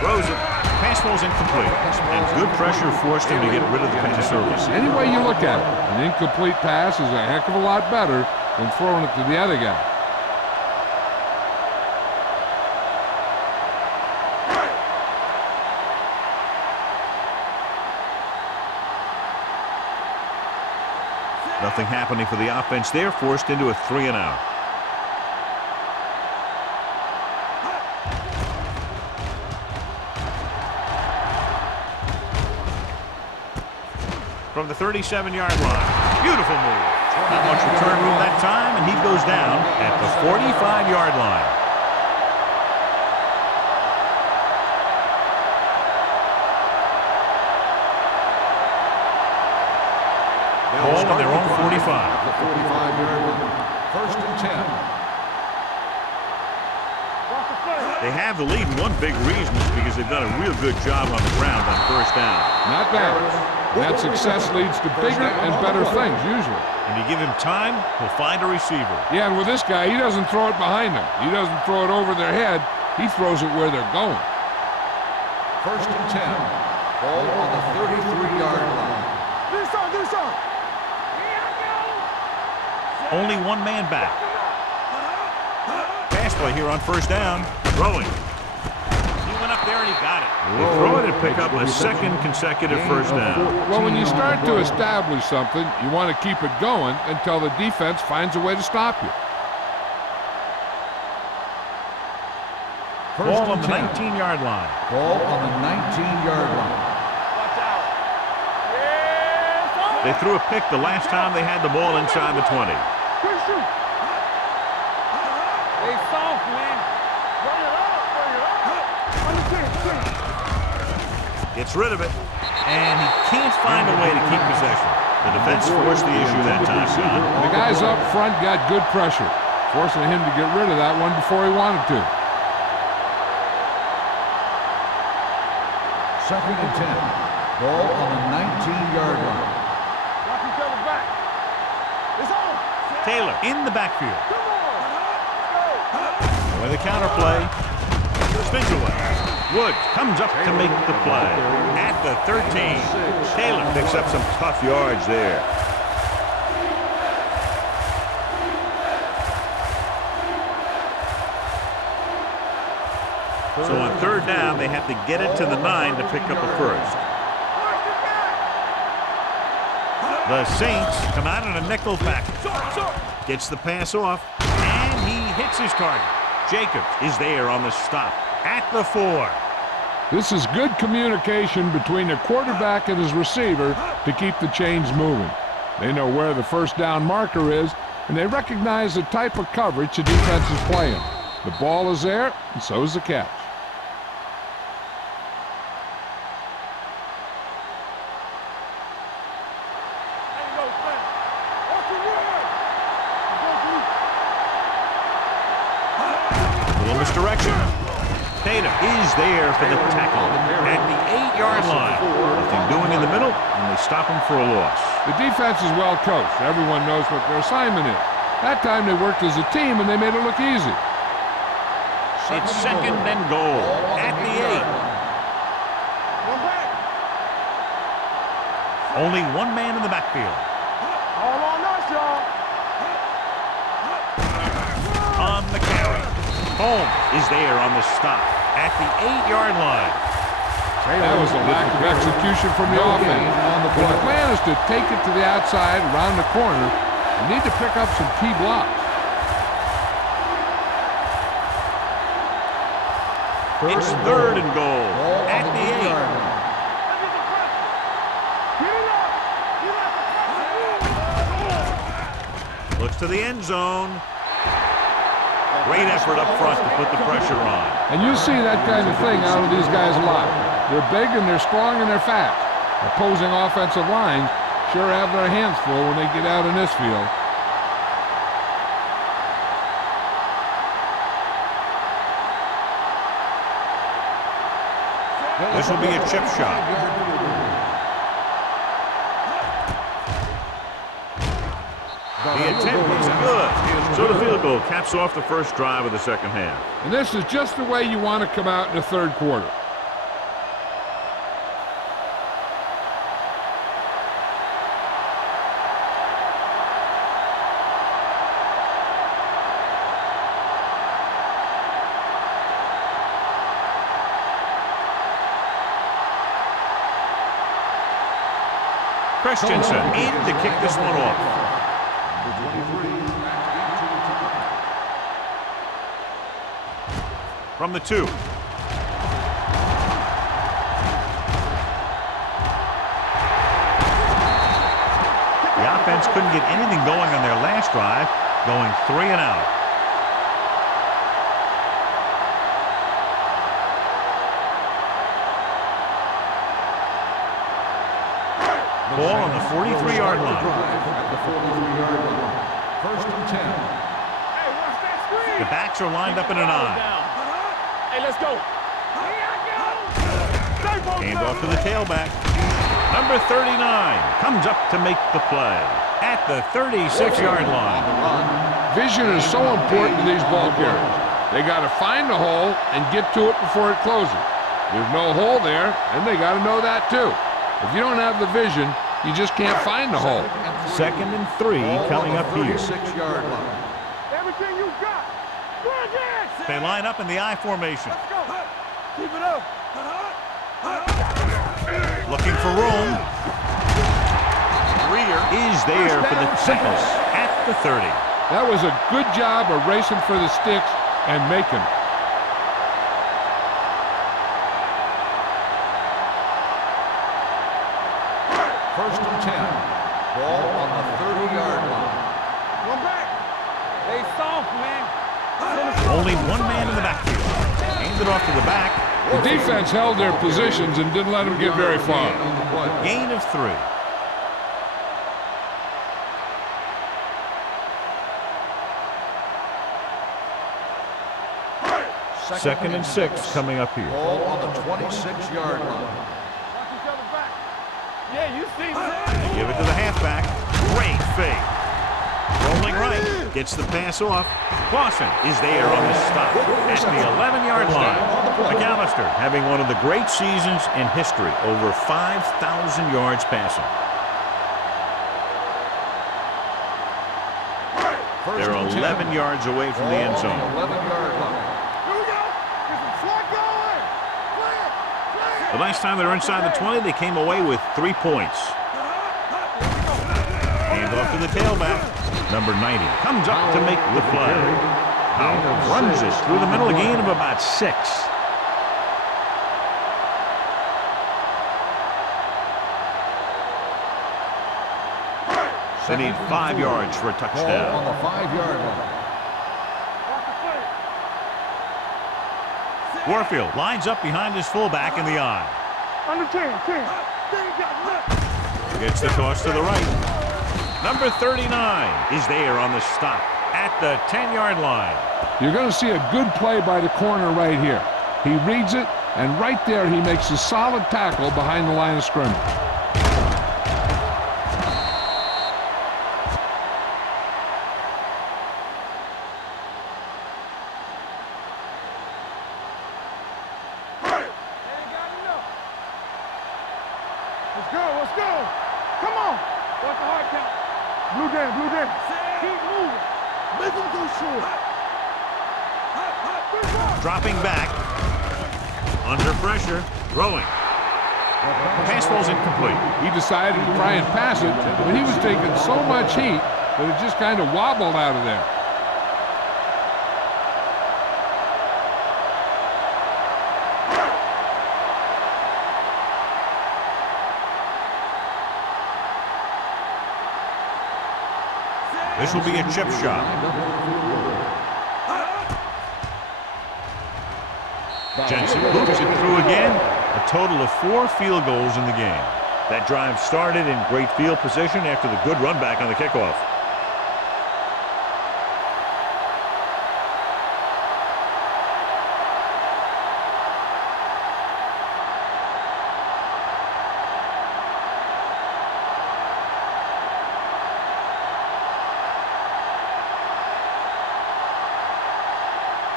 Throws it. Pass ball's incomplete. And good pressure forced him to get rid of the pass early. Any way you look at it, an incomplete pass is a heck of a lot better than throwing it to the other guy. Nothing happening for the offense there, forced into a 3 and out. From the 37-yard line. Beautiful move. Not much return room that time, and he goes down at the 45-yard line. Ball on their own 45. The 45-yard line. First and 10. They have the lead, and one big reason is because they've done a real good job on the ground on first down. Not bad. That success leads to bigger and better things, usually. And you give him time, he'll find a receiver. Yeah, and with this guy, he doesn't throw it behind them. He doesn't throw it over their head. He throws it where they're going. First and 10. Ball on the 33-yard line. Do something. Only one man back. Pass play here on first down. Throwing. He went up there and he got it. They throw it and pick up a second consecutive first down. Well, when you start to establish something, you want to keep it going until the defense finds a way to stop you. Ball on the 19-yard line. Ball on the 19-yard line. Watch out. Yes, They threw a pick the last time they had the ball inside the 20. good shoot. Hey, soft, man. Bring it up. Understand. Gets rid of it, and he can't find a way to keep possession. The defense forced the issue that time, John. The guys up front got good pressure, forcing him to get rid of that one before he wanted to. Second and 10. Ball on the 19-yard line. Watch each other back. It's on. Taylor in the backfield. Come on. With a counterplay, spins away. Woods comes up to make the play at the 13. Taylor picks up some tough yards there. So on third down, they have to get it to the 9 to pick up a first. The Saints come out in a nickel package. Gets the pass off, and he hits his target. Jacobs is there on the stop at the 4. This is good communication between the quarterback and his receiver to keep the chains moving. They know where the first down marker is, and they recognize the type of coverage the defense is playing. The ball is there, and so is the catch. Little misdirection. Tatum is there for the tackle at the 8-yard line. Nothing doing in the middle, and they stop him for a loss. The defense is well coached. Everyone knows what their assignment is. That time they worked as a team, and they made it look easy. It's second and goal at the 8. Only one man in the backfield. All on us, y'all. On the carry. Holmes is there on the stop at the 8-yard line. That was a lack of execution from the offense. When the plan is to take it to the outside, around the corner, you need to pick up some key blocks. It's third and goal at the 8. Looks to the end zone. Great effort up front to put the pressure on. And you see that kind of thing out of these guys a lot. They're big and they're strong and they're fast. Opposing offensive lines sure have their hands full when they get out in this field. This will be a chip shot. The attempt was good. So the field goal caps off the first drive of the second half. And this is just the way you want to come out in the third quarter. Christensen in to kick this one off. From the 2. The offense couldn't get anything going on their last drive, going 3 and out. Ball on the 43-yard line. At the 43-yard line. First and 10. Hey, watch that screen. The backs are lined up in an I. Hey, let's go. Hand off to the tailback. Number 39 comes up to make the play at the 36-yard line. Vision is so important to these ball carriers. They got to find the hole and get to it before it closes. There's no hole there, and they got to know that too. If you don't have the vision, you just can't find the hole. Second and 3 coming up here. 36-yard line. Everything you got. Bring it. They line up in the I formation. Let's go. Keep it up. Looking for room. Greer is there for the tackle at the 30. That was a good job of racing for the sticks and making it. First and 10. Ball on the 30-yard line. One back. They soft, man. Only one man in the backfield. Hands it off to the back. The defense held their positions and didn't let them get very far. Gain of 3. Second and 6 coming up here. Ball on the 26-yard line. Watch each other back. Yeah, you see that. They give it to the halfback. Great fake. Rolling right. Gets the pass off. Clausen is there on the stop at the 11-yard line. McAllister having one of the great seasons in history. Over 5,000 yards passing. They're 11 yards away from the end zone. 11-yard line. Here we go. Get some slot going. Play it. The last time they were inside the 20, they came away with 3 points. Hand off to the tailback. Number 90 comes up to make the play. Howell runs it through the middle, a gain of about 6. They need 5 yards for a Ball on touchdown. the 5-yard line. Warfield lines up behind his fullback in the eye. Under 10. Gets the toss to the right. Number 39 is there on the stop at the 10-yard line. You're going to see a good play by the corner right here. He reads it, and right there he makes a solid tackle behind the line of scrimmage. Let's go. Come on. What's the hard count? Blue down. Keep moving. Make him go short. Dropping back. Under pressure. Throwing. Pass falls incomplete. He decided to try and pass it, but he was taking so much heat that it just kind of wobbled out of there. This will be a chip shot. Jensen hoops it through again. A total of 4 field goals in the game. That drive started in great field position after the good run back on the kickoff.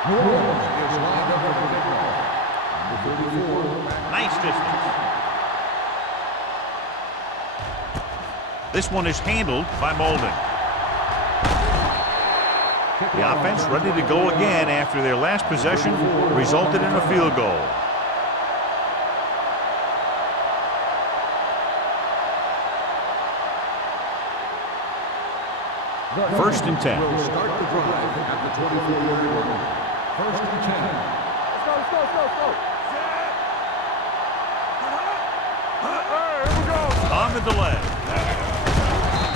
New Orleans is lined up for the kickoff. Number 34. Nice distance. This one is handled by Molden. The offense ready to go again after their last possession resulted in a field goal. First and 10. Will start the drive at the 24-yard line. First and 10. Let's go. Here we go. On the delay.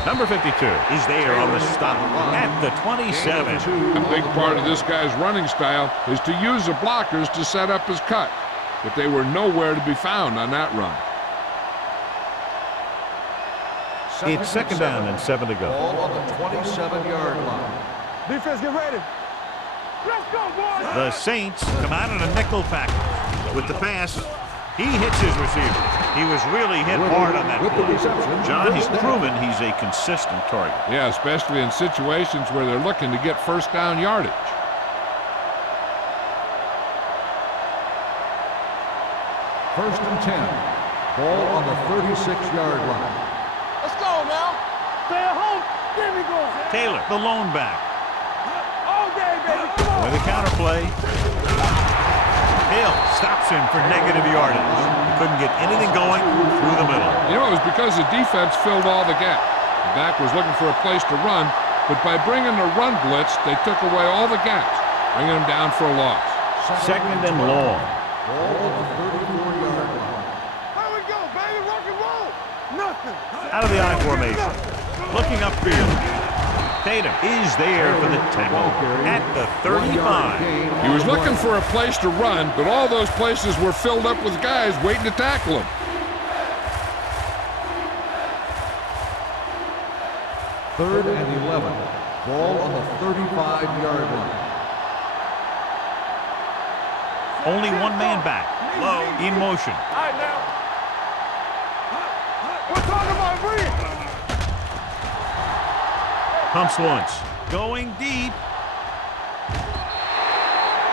Number 52 is there on the stop at the 27. A big part of this guy's running style is to use the blockers to set up his cut, but they were nowhere to be found on that run. It's second down and 7 to go. Ball on the 27-yard line. Defense, get ready. Let's go, boys. The Saints come out in a nickel package. With the pass, he hits his receiver. He was really hit hard on that play. John, he's proven he's a consistent target. Yeah, especially in situations where they're looking to get first down yardage. First and 10. Ball on the 36-yard line. Let's go now. Stay at home. There we go. Taylor, the lone back. All day, baby. Come on. With a counterplay. Hill stops him for negative yardage. He couldn't get anything going through the middle. You know, it was because the defense filled all the gaps. The back was looking for a place to run, but by bringing the run blitz, they took away all the gaps, bringing him down for a loss. Second and long. Ball on the 34-yard line. Here we go, baby. Rock and roll. Nothing. Out of the I formation. Looking upfield. Tatum is there for the tackle at the 35. He was looking for a place to run, but all those places were filled up with guys waiting to tackle him. Third and 11. Ball on the 35-yard line. Only one man back. Low in motion. All right, now. We're talking about breathe. Pumps once. Going deep.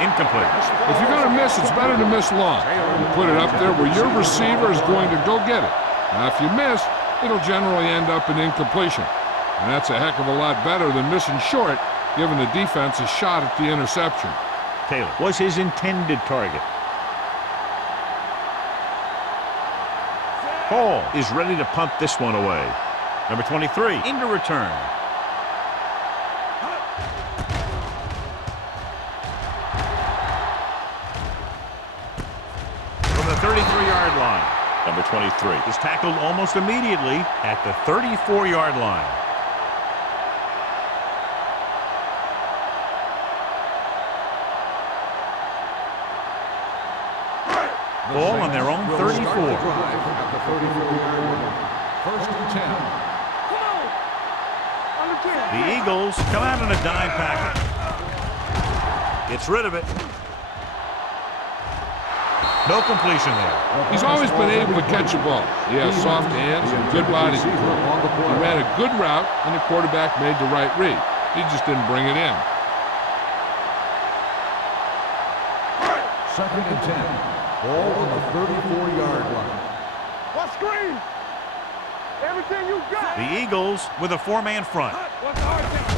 Incomplete. If you're going to miss, it's better to miss long. You put it up there where your receiver is going to go get it. Now, if you miss, it'll generally end up in incompletion. And that's a heck of a lot better than missing short, giving the defense a shot at the interception. Taylor was his intended target. Hall is ready to punt this one away. Number 23 into return. From the 33-yard line. Number 23 is tackled almost immediately at the 34-yard line. Ball on their own 34. Start the drive at the 34-yard line. First and 10. The Eagles come out in a dime package. Gets rid of it. No completion there. He's always been able to catch a ball. He has soft hands and good body control. He ran a good route, and the quarterback made the right read. He just didn't bring it in. Second and 10. Ball on the 34-yard line. What screen? Everything you got. The Eagles with a four-man front. What's the hard count?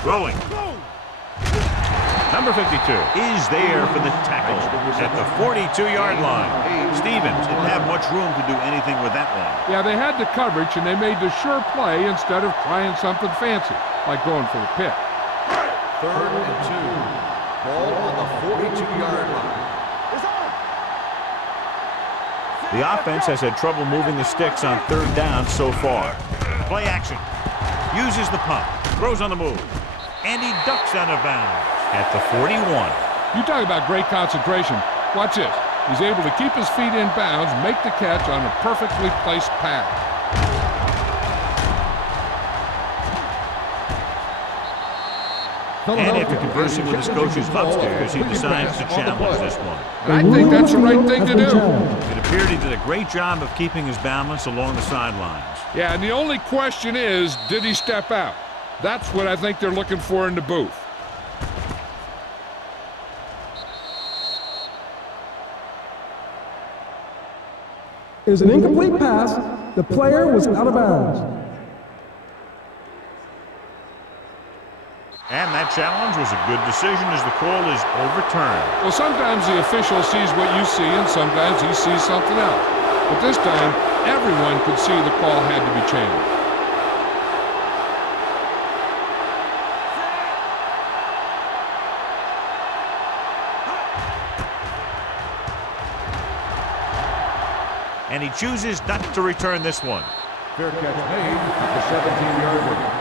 Throwing. Number 52 is there for the tackle at the 42-yard line. Stevens didn't have much room to do anything with that one. Yeah, they had the coverage, and they made the sure play instead of trying something fancy, like going for the pick. Third and 2. Ball on the 42-yard line. It's on. The offense has had trouble moving the sticks on third down so far. Play action. Uses the pump. Throws on the move. And he ducks out of bounds at the 41. You talk about great concentration. Watch this. He's able to keep his feet in bounds, make the catch on a perfectly placed pass. And after conversing with his coaches upstairs, he decides to challenge this one. I think that's the right thing to do. It appeared he did a great job of keeping his balance along the sidelines. Yeah, and the only question is, did he step out? That's what I think they're looking for in the booth. It was an incomplete pass. The player was out of bounds. And that challenge was a good decision as the call is overturned. Well, sometimes the official sees what you see, and sometimes he sees something else. But this time, everyone could see the call had to be changed. And he chooses not to return this one. Fair catch made at the 17-yard line.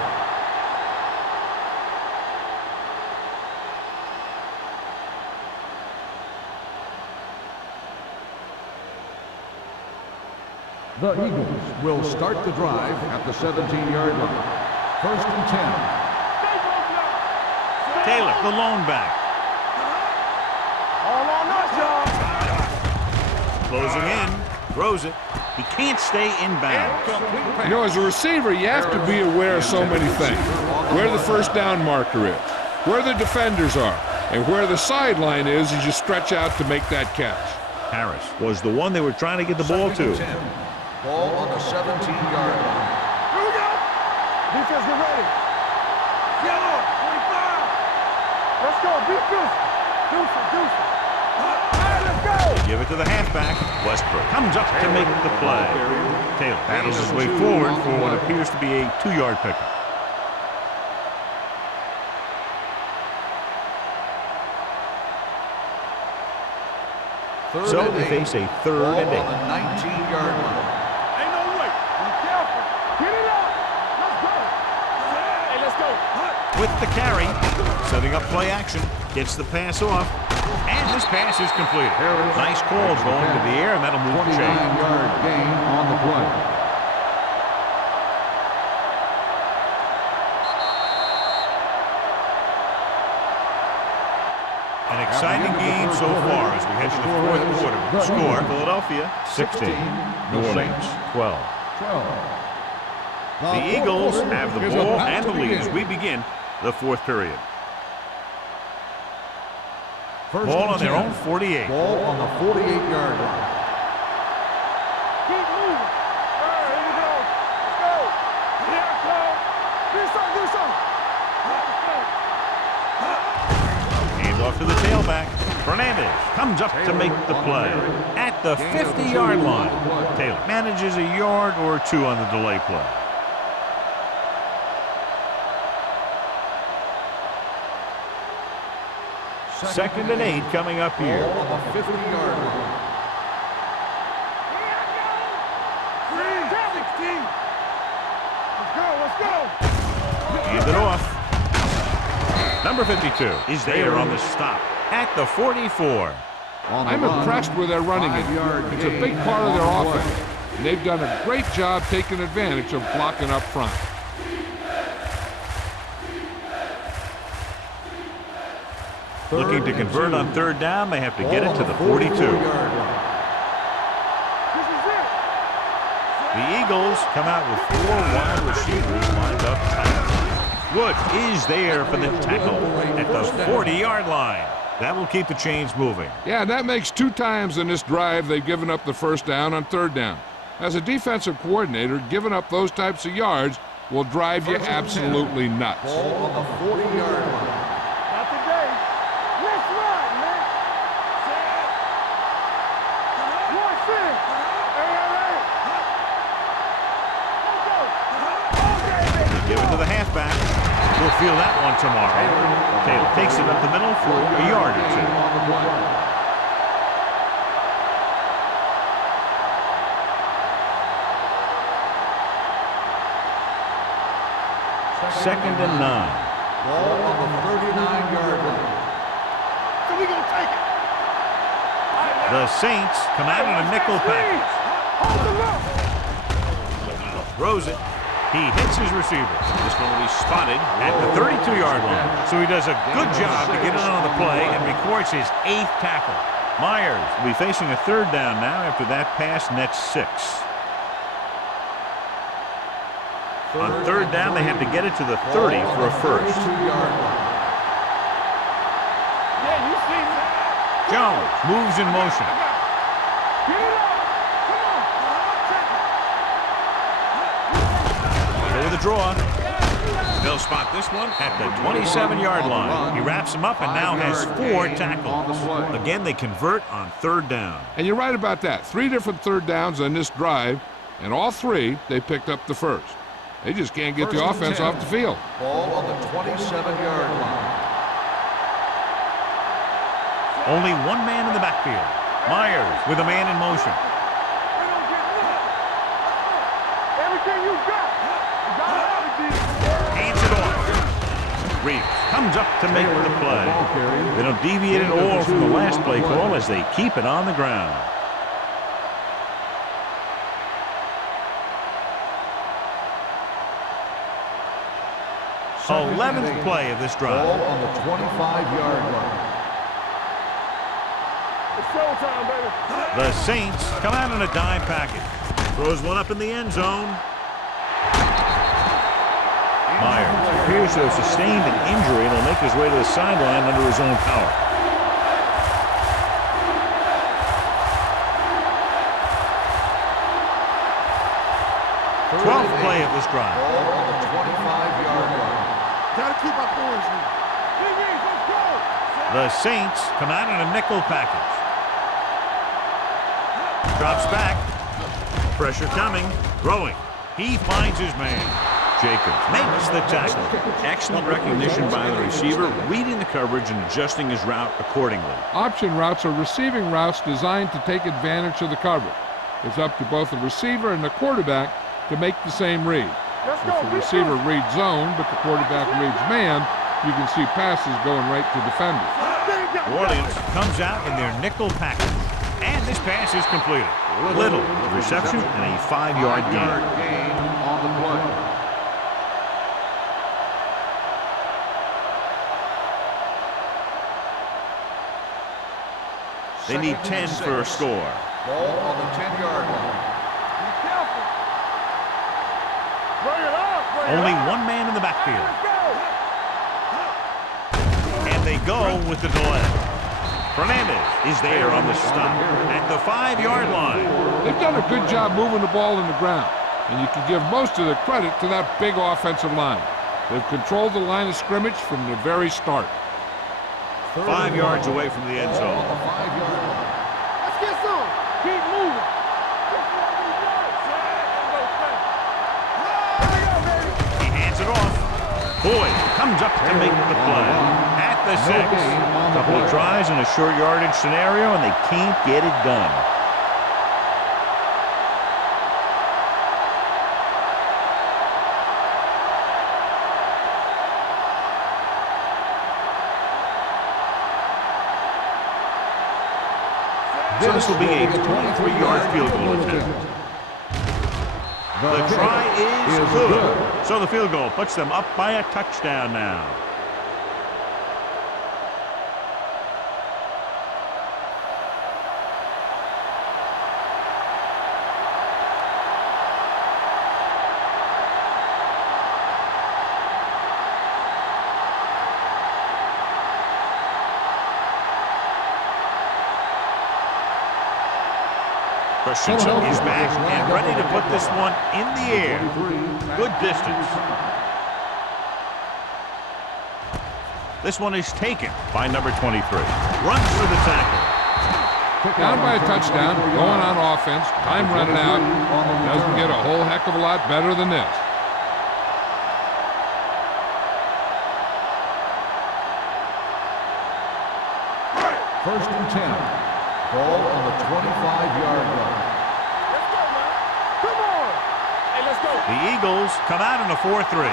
The Eagles will start the drive at the 17-yard line. First and 10. Taylor, the lone back. All on us, y'all. Closing in. Throws it. He can't stay in bounds. You know, as a receiver, you have to be aware of so many things. Where the first down marker is, where the defenders are, and where the sideline is as you stretch out to make that catch. Harris was the one they were trying to get the ball to. Ball on the 17-yard line. Here we go. Defense, get ready. Yellow, 25. Let's go. Defense. Deuce. All right, let's go. Give it to the halfback. Westbrook comes up to make the play. Taylor battles his way forward for what appears to be a 2-yard pickup. So they face a third and 8. On the 19-yard line. Ain't no way. Be careful. Get it up. Let's go. Hey, let's go. With the carry, setting up play action, gets the pass off, and his pass is completed. Nice call going to the air, and that'll move the chain. 29-yard gain on the play. An exciting game so far as we head to the fourth quarter. The score, Philadelphia 16, New Orleans 12. The Eagles have the ball and the lead as we begin the fourth period. Ball on their own 48. Ball on the 48-yard line. Keep moving. All right, here we go. Let's go. Here it comes. Do something. Hand off to the tailback. Fernandez comes up to make the play at the 50-yard line. Taylor manages a yard or two on the delay play. Second and 8 coming up here. Ball on the 50-yard line. Let's go. Hand it off. Number 52 is there on the stop at the 44. I'm impressed with their running game. It's a big part of their offense, and they've done a great job taking advantage of blocking up front. Looking to convert on third down, they have to get it to the 42. The Eagles come out with 4 wide receivers lined up tight. Wood is there for the tackle at the 40-yard line. That will keep the chains moving. Yeah, that makes 2 times in this drive they've given up the first down on third down. As a defensive coordinator, giving up those types of yards will drive you absolutely nuts. Ball on the 40-yard line. Not today. Let's ride, man. One six. Give it to the halfback. We'll feel that one tomorrow. Taylor takes it up the middle for a yard or 2. Second and 9. Ball on the 39-yard line. So we gonna take it. The Saints come out in a nickel package. Hold the look. Throws it. He hits his receiver. This one will be spotted at the 32-yard line. So he does a good job to get it on the play and records his 8th tackle. Myers will be facing a third down now after that pass nets 6. On third down, they have to get it to the 30 for a first. Yeah, you see me. Jones moves in motion. Get it up. Come on. Go with the draw. They'll spot this one at the 27-yard line. He wraps him up and now has 4 tackles. Again, they convert on third down. And you're right about that. 3 different third downs on this drive, and all 3 they picked up the first. They just can't get the offense off the field. Ball on the 27-yard line. Only 1 man in the backfield. Myers with a man in motion. Everything you got. You got it. Hands it off. Reeves comes up to make the play. They don't deviate at all from the last play call as they keep it on the ground. 11th play of this drive. Ball on the 25-yard line. It's showtime, baby. The Saints come out in a dime package. Throws one up in the end zone. Myers appears to have sustained an injury and will make his way to the sideline under his own power. Twelfth play of this drive. Ball on the 25-yard line. Gotta keep our points in. Let's go. The Saints come out in a nickel package. Drops back. Pressure coming. Throwing. He finds his man. Jacobs makes the tackle. Excellent recognition by the receiver, reading the coverage and adjusting his route accordingly. Option routes are receiving routes designed to take advantage of the coverage. It's up to both the receiver and the quarterback to make the same read. Let's If go. the receiver reads zone, but the quarterback reads man, you can see passes going right to defenders. New Orleans comes out in their nickel package. And this pass is completed. Little reception and a 5-yard gain. Gain on the play. They need 10 for a score. Ball on the 10-yard line. Be careful. Bring it up. Only 1 man in the backfield. Let's go. And they go with the delay. Fernandez is there on the stop at the 5-yard line. They've done a good job moving the ball in the ground, and you can give most of the credit to that big offensive line. They've controlled the line of scrimmage from the very start. 5 yards away from the end zone. Let's get some. Keep moving. He hands it off. Boyd comes up to make the play at the 6. Couple of tries in a short yardage scenario, and they can't get it done. So this will be a 23-yard field goal attempt. The try is good. So the field goal puts them up by a touchdown now. Christensen is back and ready to put this one in the air. Good distance. This one is taken by number 23. Runs for the tackle. Down by a touchdown, going on offense, time running out. Doesn't get a whole heck of a lot better than this. First and 10. Ball on the 25-yard line. Let's go, man. Come on. Hey, let's go. The Eagles come out in a 4-3.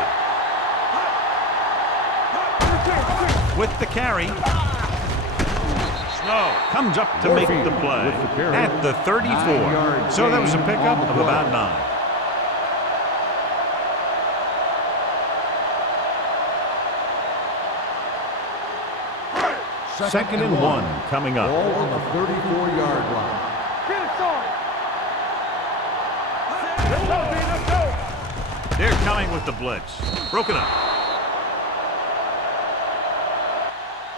With the carry. Snow comes up to make the play at the 34. So that was a pickup of about 9. Second and 1 coming up. Ball on the 34-yard line. Get it started. Let's go, B. Let's go. They're coming with the blitz. Broken up.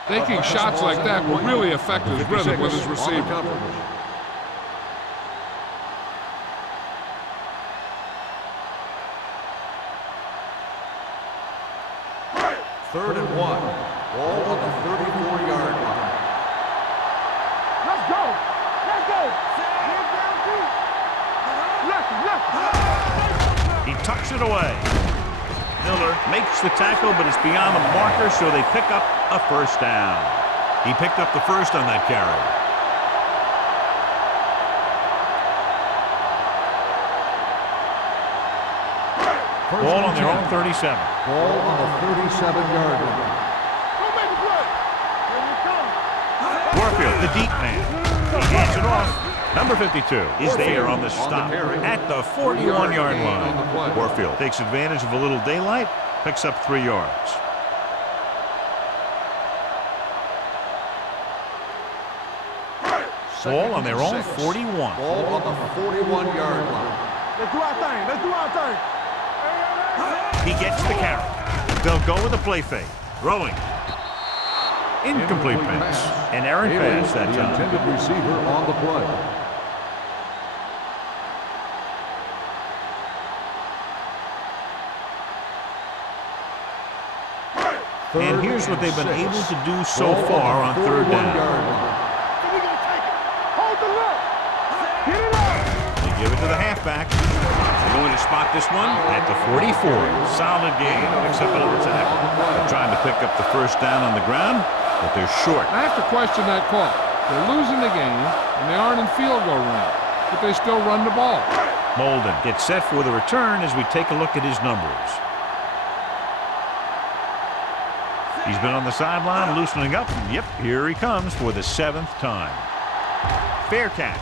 Taking shots like that will really affect his rhythm with his receiver. Third and 1. Ball on the 34-yard line. Let's go. Let's go. Left. He tucks it away. Miller makes the tackle, but it's beyond the marker, so they pick up a first down. He picked up the first on that carry. Ball on their own 37. Ball on the 37-yard line. Don't make a play. Here we come. Warfield, the deep man. He hands it off. Number 52 is there on the stop at the 41-yard line. Warfield takes advantage of a little daylight, picks up 3 yards. Ball on their own 41. Ball on the 41-yard line. Let's do our thing. Let's do our thing. He gets the carry. They'll go with a play fake. Throwing. Incomplete pass. An errant pass that The time. intended receiver on the play. And here's what they've been able to do so far on third down. So we're going to take it. Hold the look. Get it up. They give it to the halfback. They're going to spot this one at the 44. Solid game, except another tackle. They're trying to pick up the first down on the ground, but they're short. I have to question that call. They're losing the game, and they aren't in field goal range, but they still run the ball. Molden gets set for the return as we take a look at his numbers. He's been on the sideline loosening up. Yep, here he comes for the 7th time. Fair catch.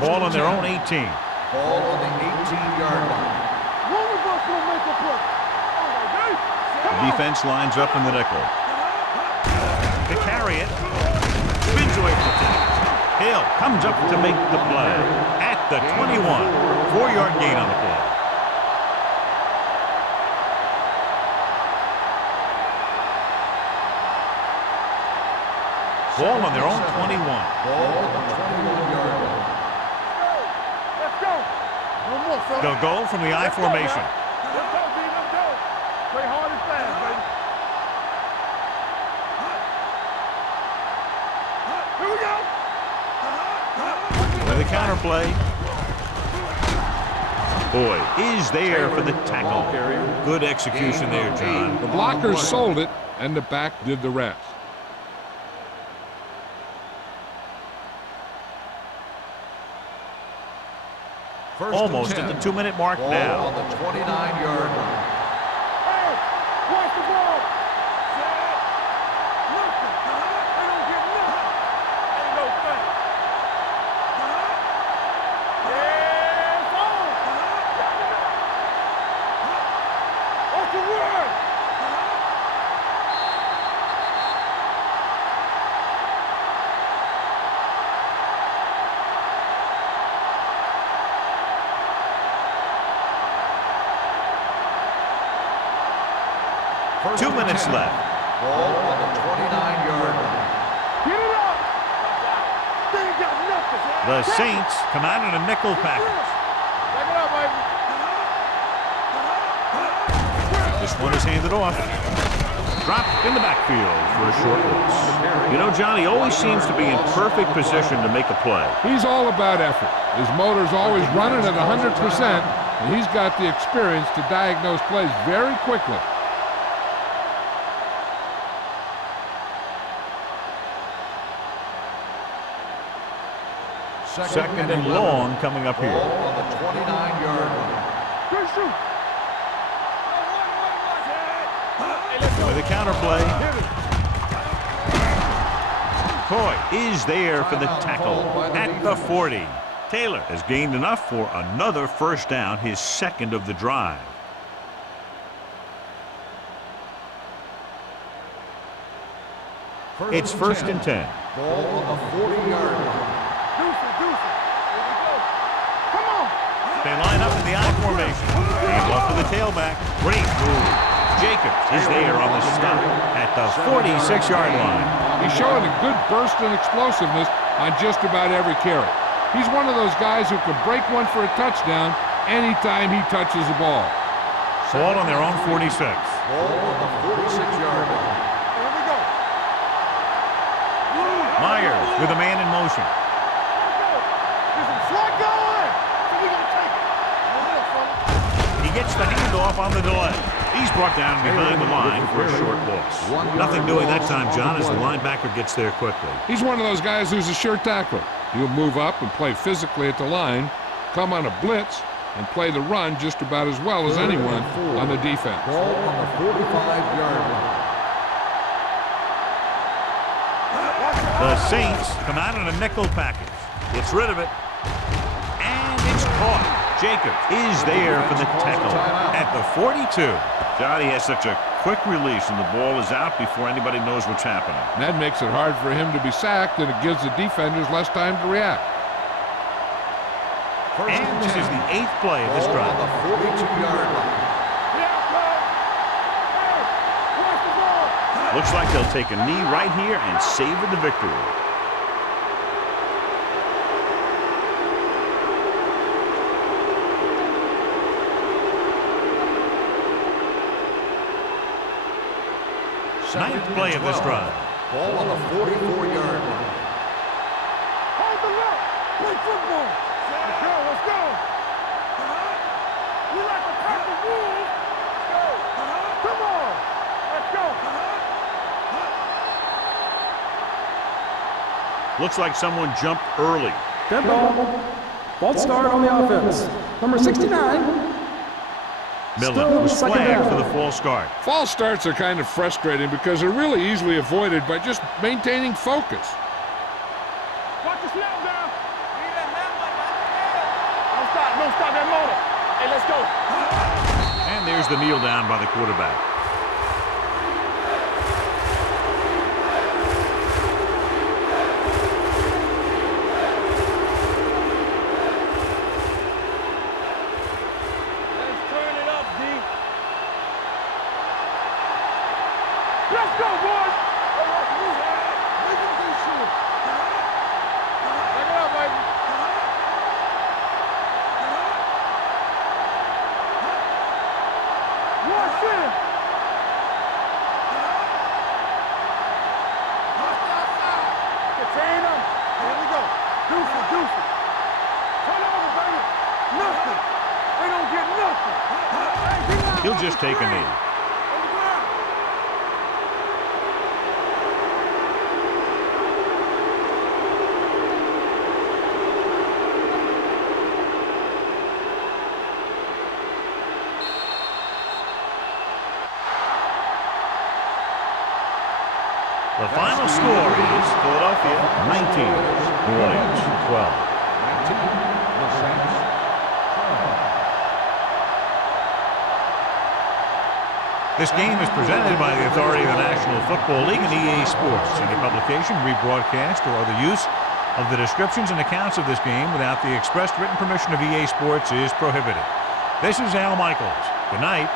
Ball on their own 18. Ball on the 18-yard line. One of us will make a play. All right, Dave. Come on. Defense lines up in the nickel. To carry it. Spins away from the tackle. Hill comes up to make the play at the 21. 4-yard gain on the play. Ball on their own 21. Ball on the 21-yard line. Let's go. No more, fella. They'll go from the I Let's go, formation. man. Let's go, B. Let's go. Play hard and fast, baby. Here we go. With a counter play. Boyd is there for the tackle. Good execution there, John. The blockers sold it, and the back did the rest. First Almost and at 10. the 2-minute mark Ball now. on the 29-yard line. Hey, watch the ball. Set. Nothing. They don't get nothing. Ain't no thing. Yeah, it's on. What's the word? First 2 and minutes 10. left. Ball on the 29-yard line. Get it up. They ain't got nothing. The Saints come out in a nickel package. Back it up, baby. This one is handed off. Dropped in the backfield for a short loss. You know, John, he always seems to be in perfect position to make a play. He's all about effort. His motor's always running at 100%, and he's got the experience to diagnose plays very quickly. Second and long coming up Ball here. on the 29-yard line. Good shoot. With a counterplay. Coy is there for the tackle at the 40. Taylor has gained enough for another first down, his second of the drive. It's first and 10. Ball on the 40-yard line. Deuce it. Here we go. Come on. They line up in the I formation. Hand off to the tailback. Great move. Jacobs is there on the stop at the 46-yard line. He's showing a good burst and explosiveness on just about every carry. He's one of those guys who can break one for a touchdown anytime he touches the ball. Ball on their own 46. Ball on the 46-yard line. Here we go. Myers with a man in motion. There's some slug going. So we gonna take it. He gets the handoff on the delay. He's brought down behind the line for a short loss. Nothing doing that time, John, as the linebacker gets there quickly. He's one of those guys who's a sure tackler. He'll move up and play physically at the line, come on a blitz, and play the run just about as well as anyone on the defense. Ball on the 45-yard line. The Saints come out in a nickel package. Gets rid of it. And it's caught. Jacobs is there for the tackle at the 42. Johnny has such a quick release and the ball is out before anybody knows what's happening. And that makes it hard for him to be sacked, and it gives the defenders less time to react. First And this is the 8th play of this Ball drive. on the 42-yard line. Looks like they'll take a knee right here and savor the victory. Ninth play of this drive. Ball on the 44-yard line. Hold the look. Play football. Let's go. We like to pack the rules. Let's go. Come on. Let's go. Looks like someone jumped early. Dead ball. False start on the offense. Number 69. Miller was Second flagged down. for the false start. False starts are kind of frustrating because they're really easily avoided by just maintaining focus. Watch the snap down. Don't stop that motor. Hey, let's go. And there's the kneel down by the quarterback. Let's turn it up, D. Let's go, boys. Back it up, baby. Watch it. Contain them. Here we go. Deuce it. Turn over, baby. Nothing. They don't get nothing. He'll just take a knee. On the ground. The final score is Philadelphia 19, New Orleans 12. 19, the Saints. This game is presented by the authority of the National Football League and EA Sports. Any publication, rebroadcast, or other use of the descriptions and accounts of this game without the expressed written permission of EA Sports is prohibited. This is Al Michaels. Good night.